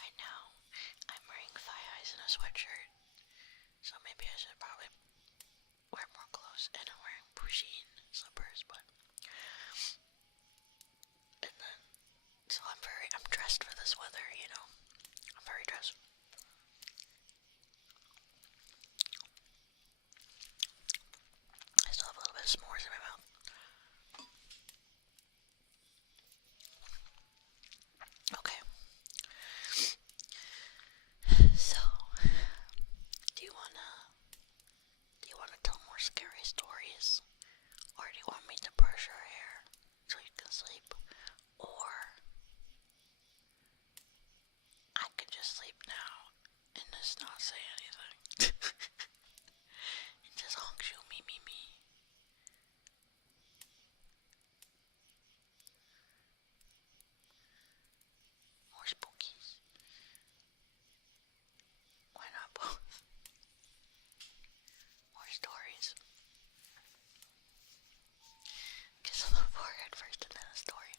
Right now, I'm wearing thigh highs and a sweatshirt. So maybe I should probably wear more clothes, and I'm wearing Pusheen slippers, but and then so I'm dressed for this weather, you know. I'm very dressed. I still have a little bit of s'mores in my mouth. Okay. So do you wanna tell more scary stories? Or do you want me to brush your hair so you can sleep? Or I could just sleep now and just not say anything. And just honk you me. More spookies. Why not both? More stories. Kiss on the forehead first and then a story.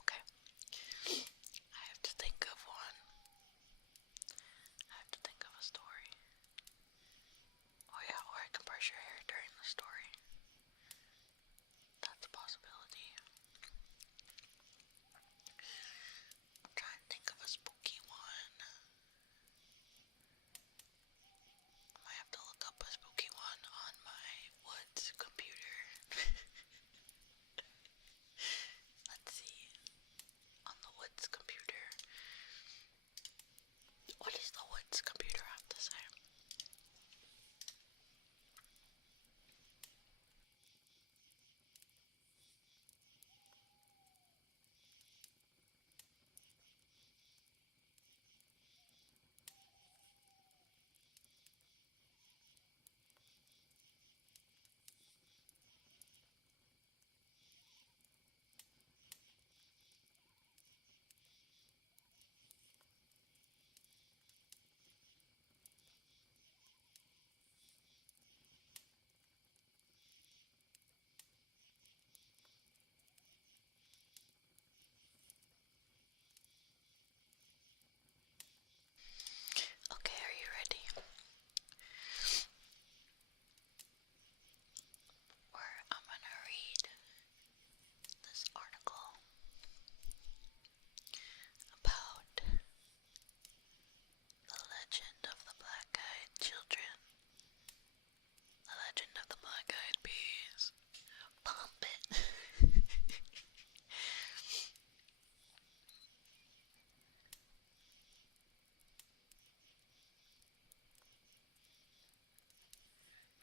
Okay. I have to think of one. I have to think of a story. Oh yeah, or I can brush your hair during the story.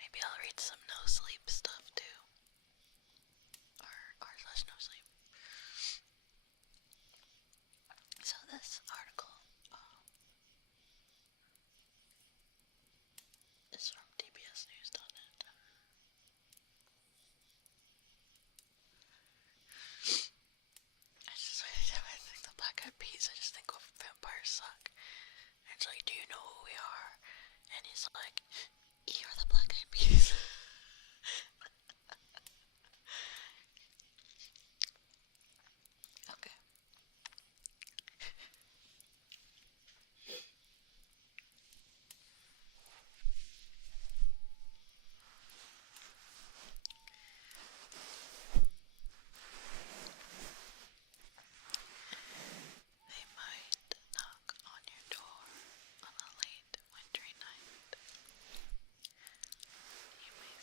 Maybe I'll read some no sleep stuff too. Or slash no sleep. So this article is from tbsnews.net. I just every time I think the Black Eyed Peas, I just think of vampires suck. And it's like, do you know who we are? And he's like, you're the Black Eyed Peas. Okay. They might knock on your door on a late wintry night. You may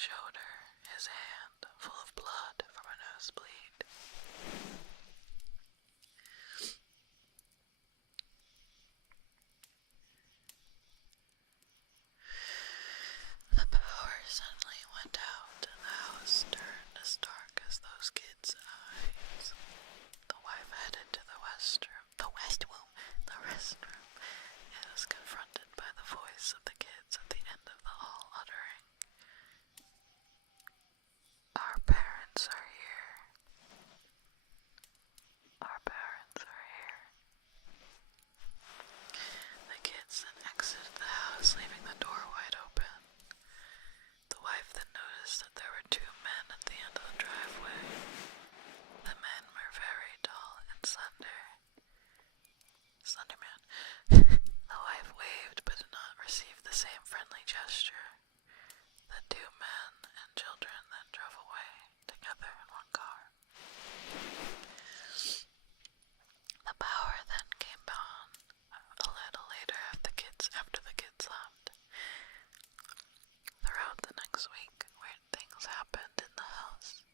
showed her his hand full of blood from a nosebleed. The power suddenly went out and the house turned as dark as those kids' eyes. The wife headed to the restroom, and was confronted by the voice of the kids at the end of the hall uttering, "Our parents are here. Our parents are here." The kids then exited the house, leaving the door wide open. The wife then noticed that there were two men at the end of the driveway. The men were very tall and slender. Slenderman. The wife waved but did not receive the same friendly gesture. The two men and children then drove away together in one car. The power then came on a little later after the kids left. Throughout the next week, weird things happened in the house.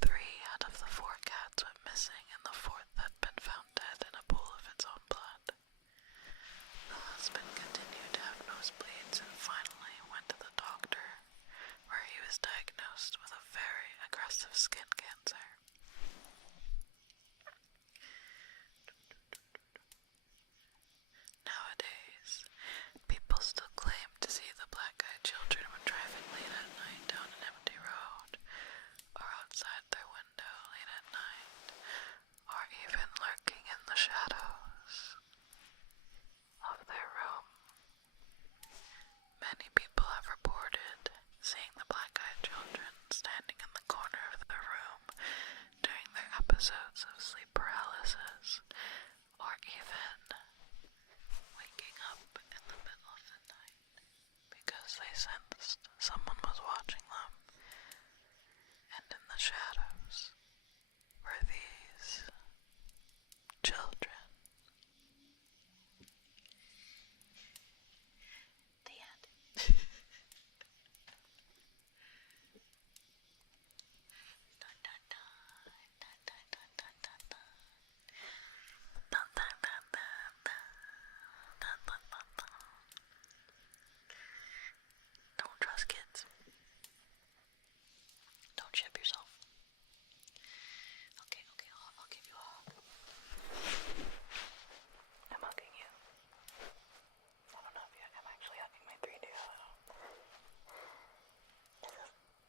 3 out of the 4 cats went missing, and the 4th had been found dead in a pool of its own blood. The husband continued to have nosebleeds and finally went to the doctor, where he was diagnosed with a very aggressive skin cancer. Nowadays, people still claim to see the black-eyed children when driving late at night down an empty road, or outside their window late at night, or even lurking in the shadows of their room. Many people have reported seeing the black-eyed children standing in the corner of their room during their episodes of sleep paralysis, or even waking up in the middle of the night because they sensed someone was watching them, and in the shadows were these children. The end. Dun, dun, dun, dun, dun, dun, dun, dun, dun. Dun, dun, dun, dun, dun. Dun, dun, dun, dun. Don't trust kids. Don't ship yourself. Okay, I'll give you a hug. I'm hugging you. I don't know if I'm actually hugging my 3D.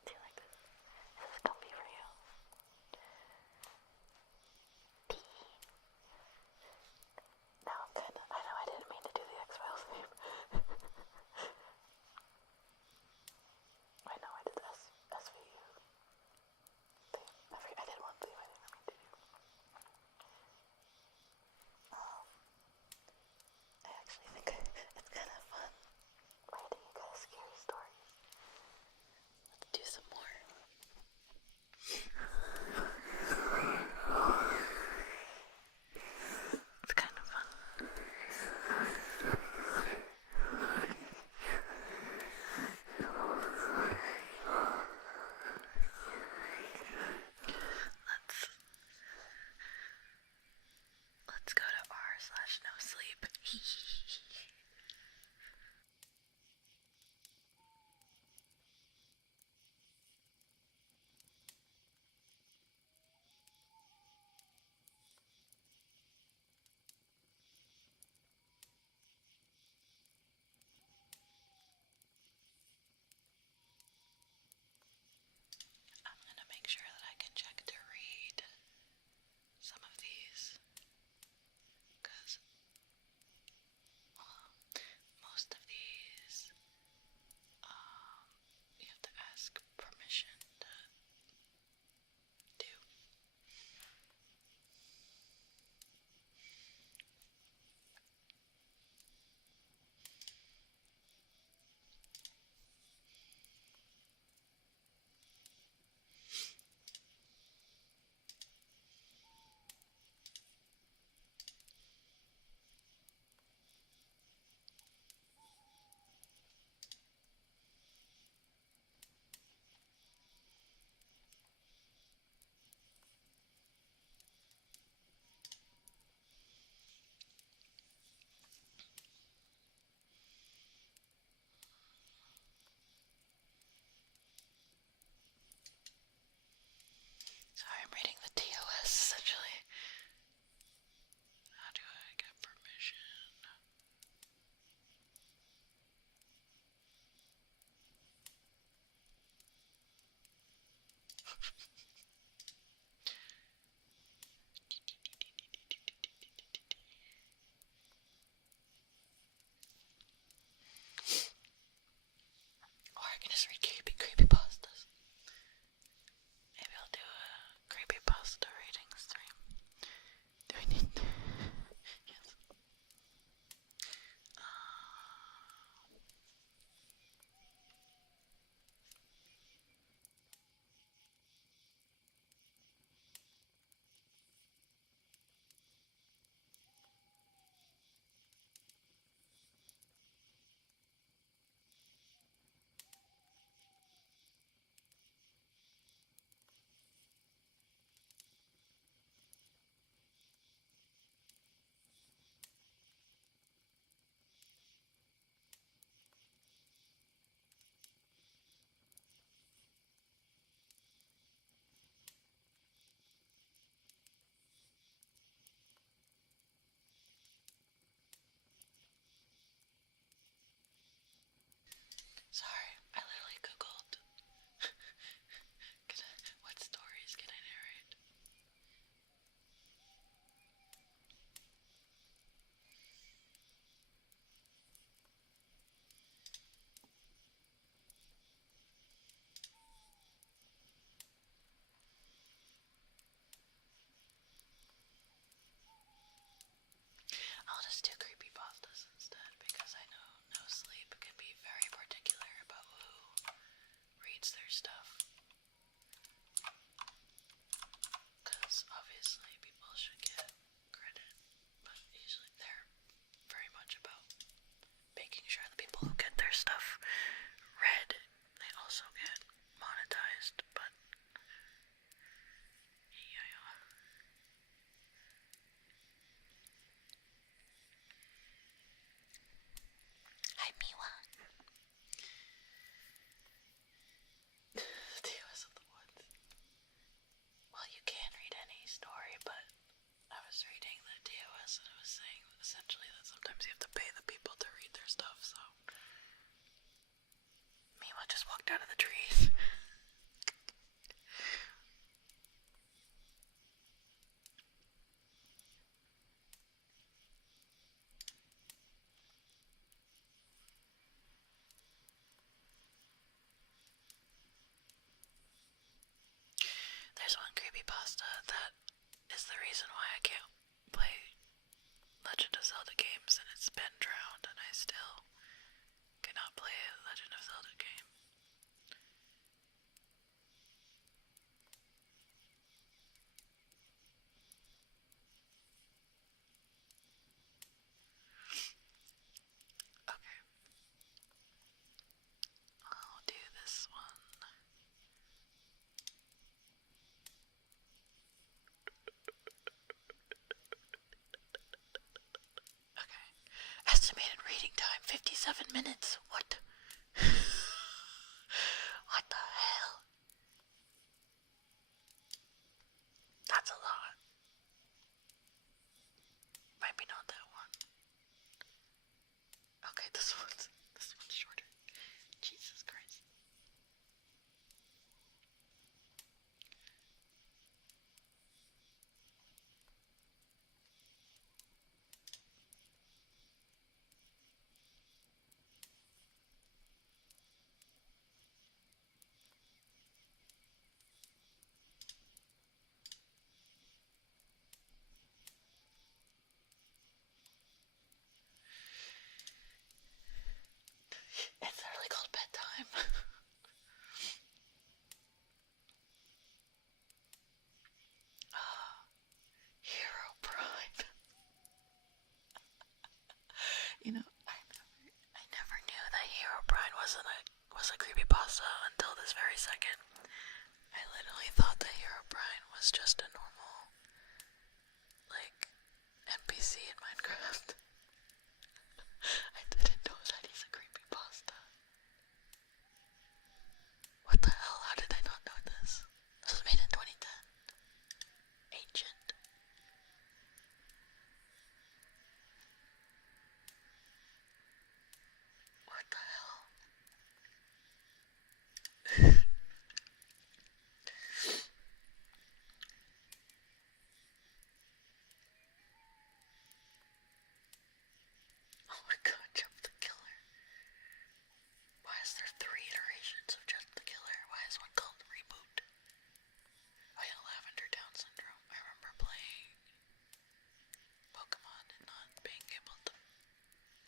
Do you like this? Is this comfy for you? Now I'm kinda, I know I didn't mean to do the X-Files theme. I know I did the SVU theme. I did one theme I didn't mean to do. I actually think it's kind of fun writing you guys scary stories. Let's do some more. It's kind of fun. Let's go to r/no sleep. gets their stuff. Because obviously people should get credit, but usually they're very much about making sure the people who get their stuff read, they also get monetized, but yeah. Hi, Miwa. TOS of the Woods. Well, you can read any story, but I was reading the TOS and it was saying essentially that sometimes you have to pay the people to read their stuff, so Miwa just walked out of the trees. There's one creepypasta that is the reason why I can't play Legend of Zelda games, and it's been drowned, and I still cannot play a Legend of Zelda game. Okay. I'll do this one. Okay. Estimated reading time 57 minutes. What? What the hell? That's a lot. Maybe not that one. Okay, this one's shorter. Jesus Christ. It's literally called bedtime. Hero Prime. You know, I never knew that Hero Prime was a creepypasta until this very second. I literally thought that Hero Prime was just a normal, like, NPC in Minecraft. I didn't know that he's a creepypasta. What the hell? How did I not know this? This was made in 2010. Ancient. What the hell? Oh my god, Jump the Killer. Why is there 3 iterations of Jump the Killer? Why is one called Reboot? Oh yeah, Lavender Down Syndrome. I remember playing Pokemon and not being able to,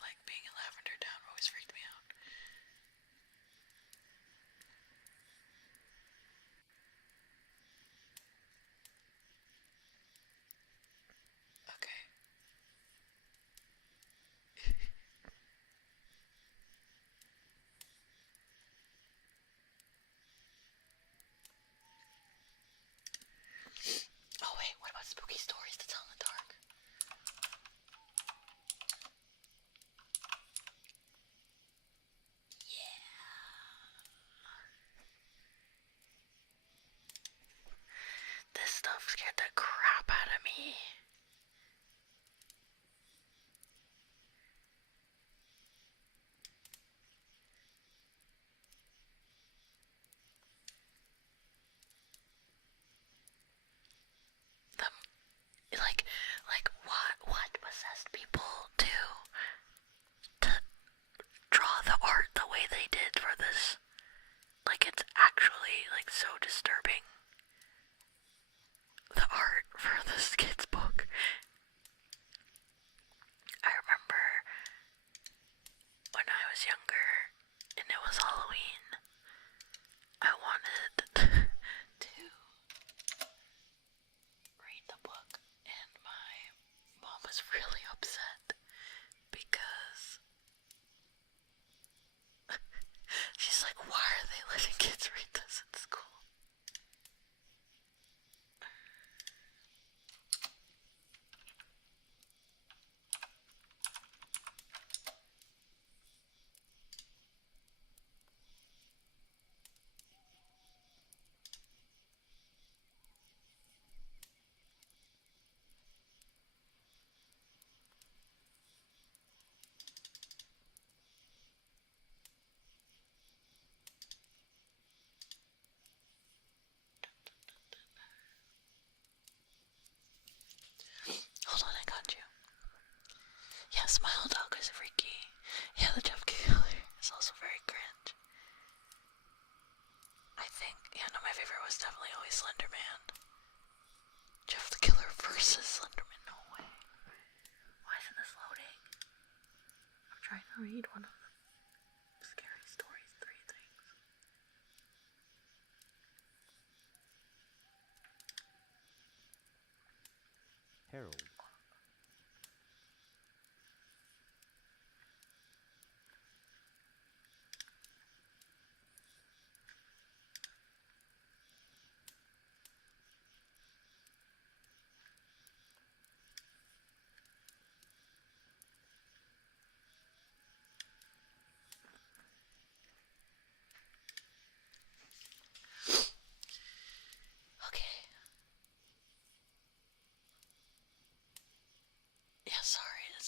like, being in Lavender Down always freaked me out. Okay. Oh wait, what about spooky stories to tell in the dark? Yeah. This stuff scared the crap out of me. What possessed people to draw the art the way they did for this? Like, it's actually, like, so disturbing. The art for this kid's book. I remember when I was younger and it was Halloween, I was really upset because she's like, why are they letting kids read this in school? Hold on, I got you. Yeah, Smile Dog is freaky. Yeah, the Jeff Killer is also very cringe. I think, yeah, no, my favorite was definitely always Slender Man. Jeff the Killer versus Slenderman, no way. Why isn't this loading? I'm trying to read one of the scary stories, 3 things. Harold. Okay. Yeah, sorry,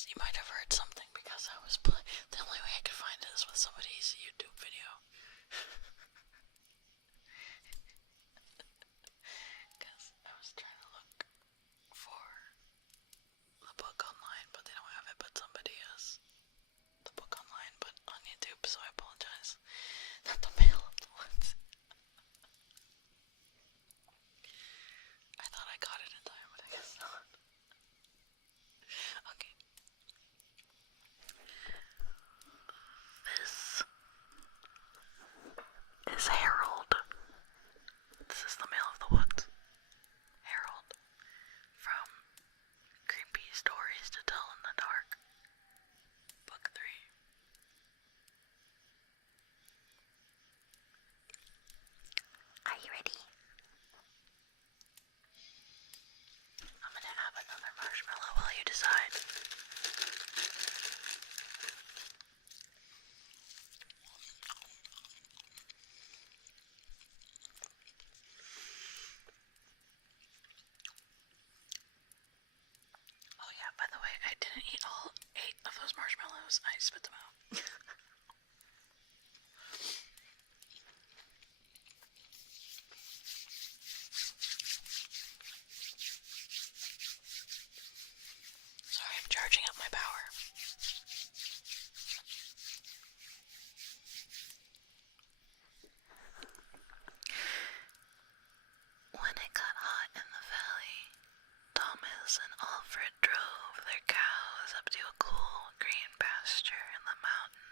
you might have heard something because I was the only way I could find it is with somebody's YouTube video. Because I was trying to look for the book online, but they don't have it, but somebody has the book online, but on YouTube, so I apologize. Not the Mail of the Woods. I thought I got it in time, but I guess not. Okay. This is Harold. This is the Mail of the Woods. Harold. From Creepy Stories to Tell in the Dark. Book 3. Are you ready? I'm gonna have another marshmallow while you decide. Oh yeah, by the way, I didn't eat all 8 of those marshmallows. I spit them out. Sorry, I'm charging up my power. When it got hot in the valley, Thomas and Alfred drove their cows up to a cool green pasture in the mountains.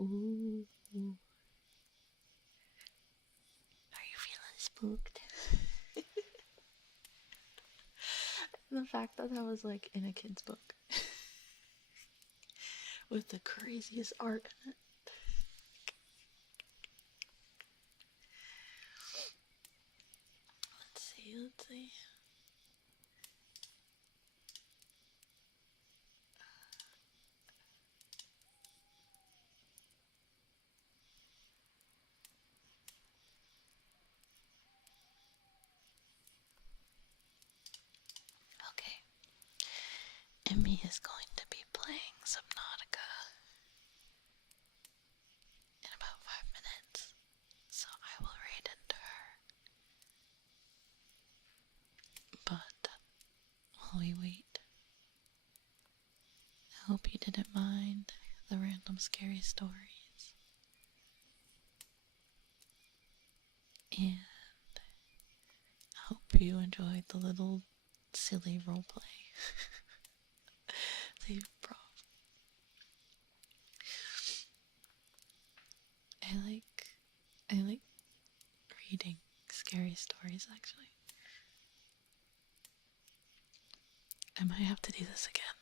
Ooh. Are you feeling spooked? The fact that that was like in a kid's book with the craziest art in it. Let's see. Okay. Emmy is going to be playing Subnautica in about 5 minutes, so I will read into her. But while we wait, I hope you didn't mind the random scary stories. And I hope you enjoyed the little silly roleplay. The improv. I like reading scary stories, actually. I might have to do this again.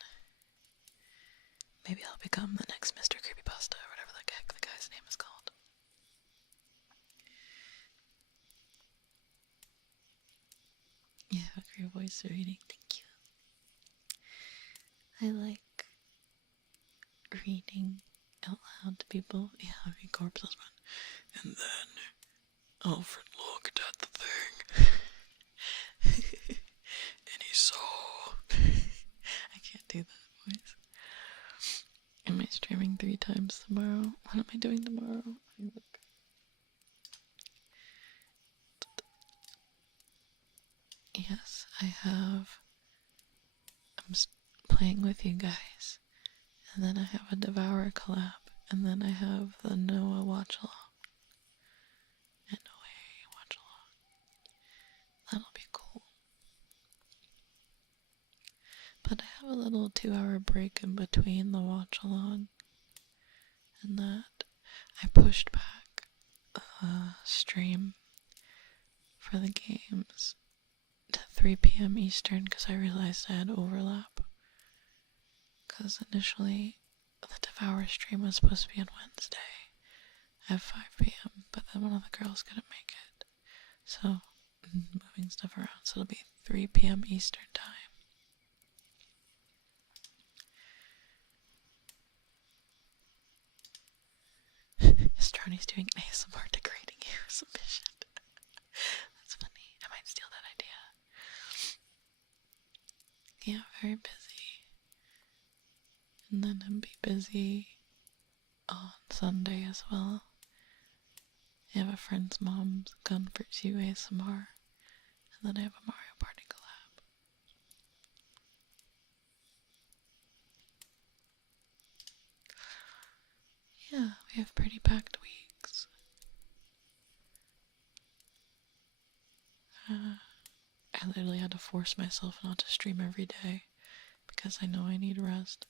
Maybe I'll become the next Mr. Creepypasta or whatever the heck the guy's name is called. Yeah, great voice reading. Thank you. I like reading out loud to people. Yeah, I mean, corpse husband. And then Alfred looked at the thing. And he saw. I can't do that voice. Am I streaming 3 times tomorrow? What am I doing tomorrow? Yes, I have. I'm playing with you guys. And then I have a Devour collab. And then I have the Noah watch along. And Noah watch along. That'll be cool. But I have a little 2-hour break in between the watch along and that. I pushed back the stream for the games to 3 p.m. Eastern because I realized I had overlap. Because initially the Devour stream was supposed to be on Wednesday at 5 p.m. but then one of the girls couldn't make it. So, moving stuff around. So it'll be 3 p.m. Eastern time. Strony's doing ASMR degrading you submission. That's funny. I might steal that idea. Yeah, very busy. And then I'll be busy on Sunday as well. I have a friend's mom's gun for you ASMR. And then I have a Mario Party collab. Yeah, we have pretty packed weeks. I literally had to force myself not to stream every day because I know I need rest.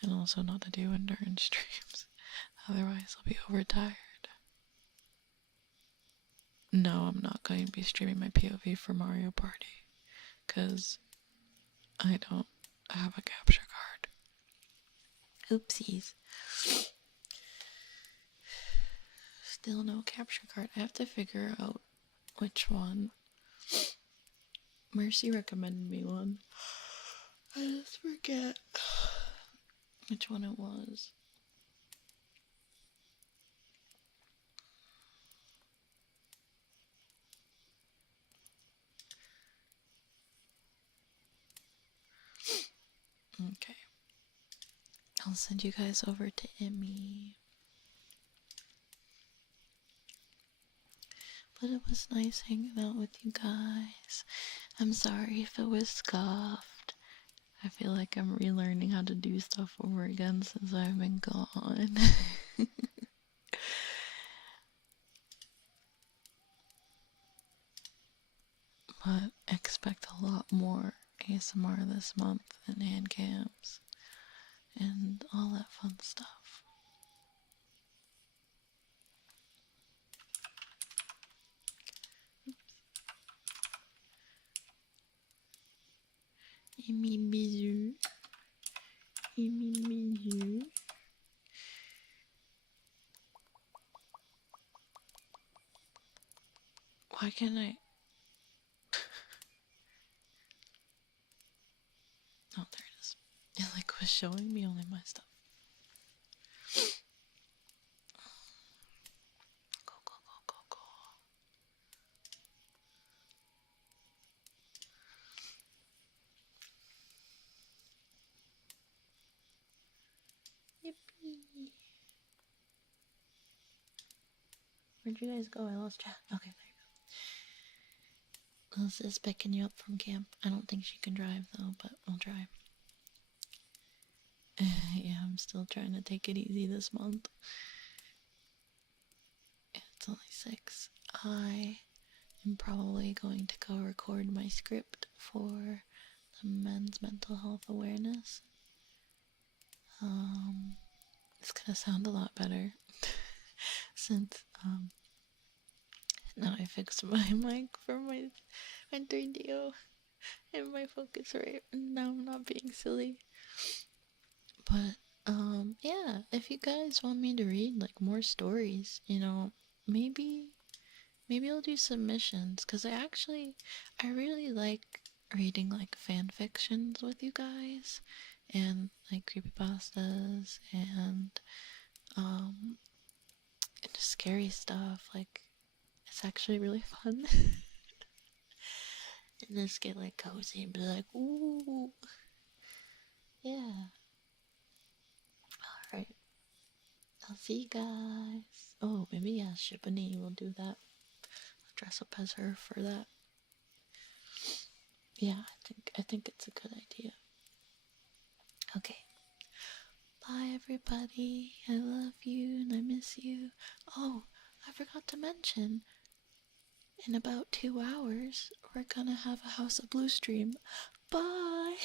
And also not to do endurance streams. Otherwise I'll be overtired. No, I'm not going to be streaming my POV for Mario Party. Because I don't have a capture card. Oopsies. Still no capture card. I have to figure out which one. Mercy recommended me one. I just forget which one it was. Okay. I'll send you guys over to Emmy. But it was nice hanging out with you guys. I'm sorry if it was scuffed. I feel like I'm relearning how to do stuff over again since I've been gone. But expect a lot more ASMR this month and hand cams and all that fun stuff. Imi bisou. Imi bisou. Why can't I? Oh, there it is. It like was showing me only my stuff. Go, go, go, go, go. Yippee. Where'd you guys go? I lost track. Okay, there you go. This is picking you up from camp. I don't think she can drive though, but we'll try. Yeah, I'm still trying to take it easy this month. It's only 6. I am probably going to go record my script for the men's mental health awareness. It's gonna sound a lot better since now I fixed my mic for my 3DO and my focus rate, and now I'm not being silly. But yeah, if you guys want me to read like more stories, you know, maybe I'll do submissions, because I really like reading like fan fictions with you guys, and like creepypastas, and just scary stuff. Like, it's actually really fun. And just get like cozy and be like, ooh, yeah. Alright, I'll see you guys. Oh, maybe yeah, Shibi will do that. I'll dress up as her for that. Yeah, I think it's a good idea. Okay. Bye everybody. I love you and I miss you. Oh, I forgot to mention, in about 2 hours we're gonna have a House of Blue stream. Bye.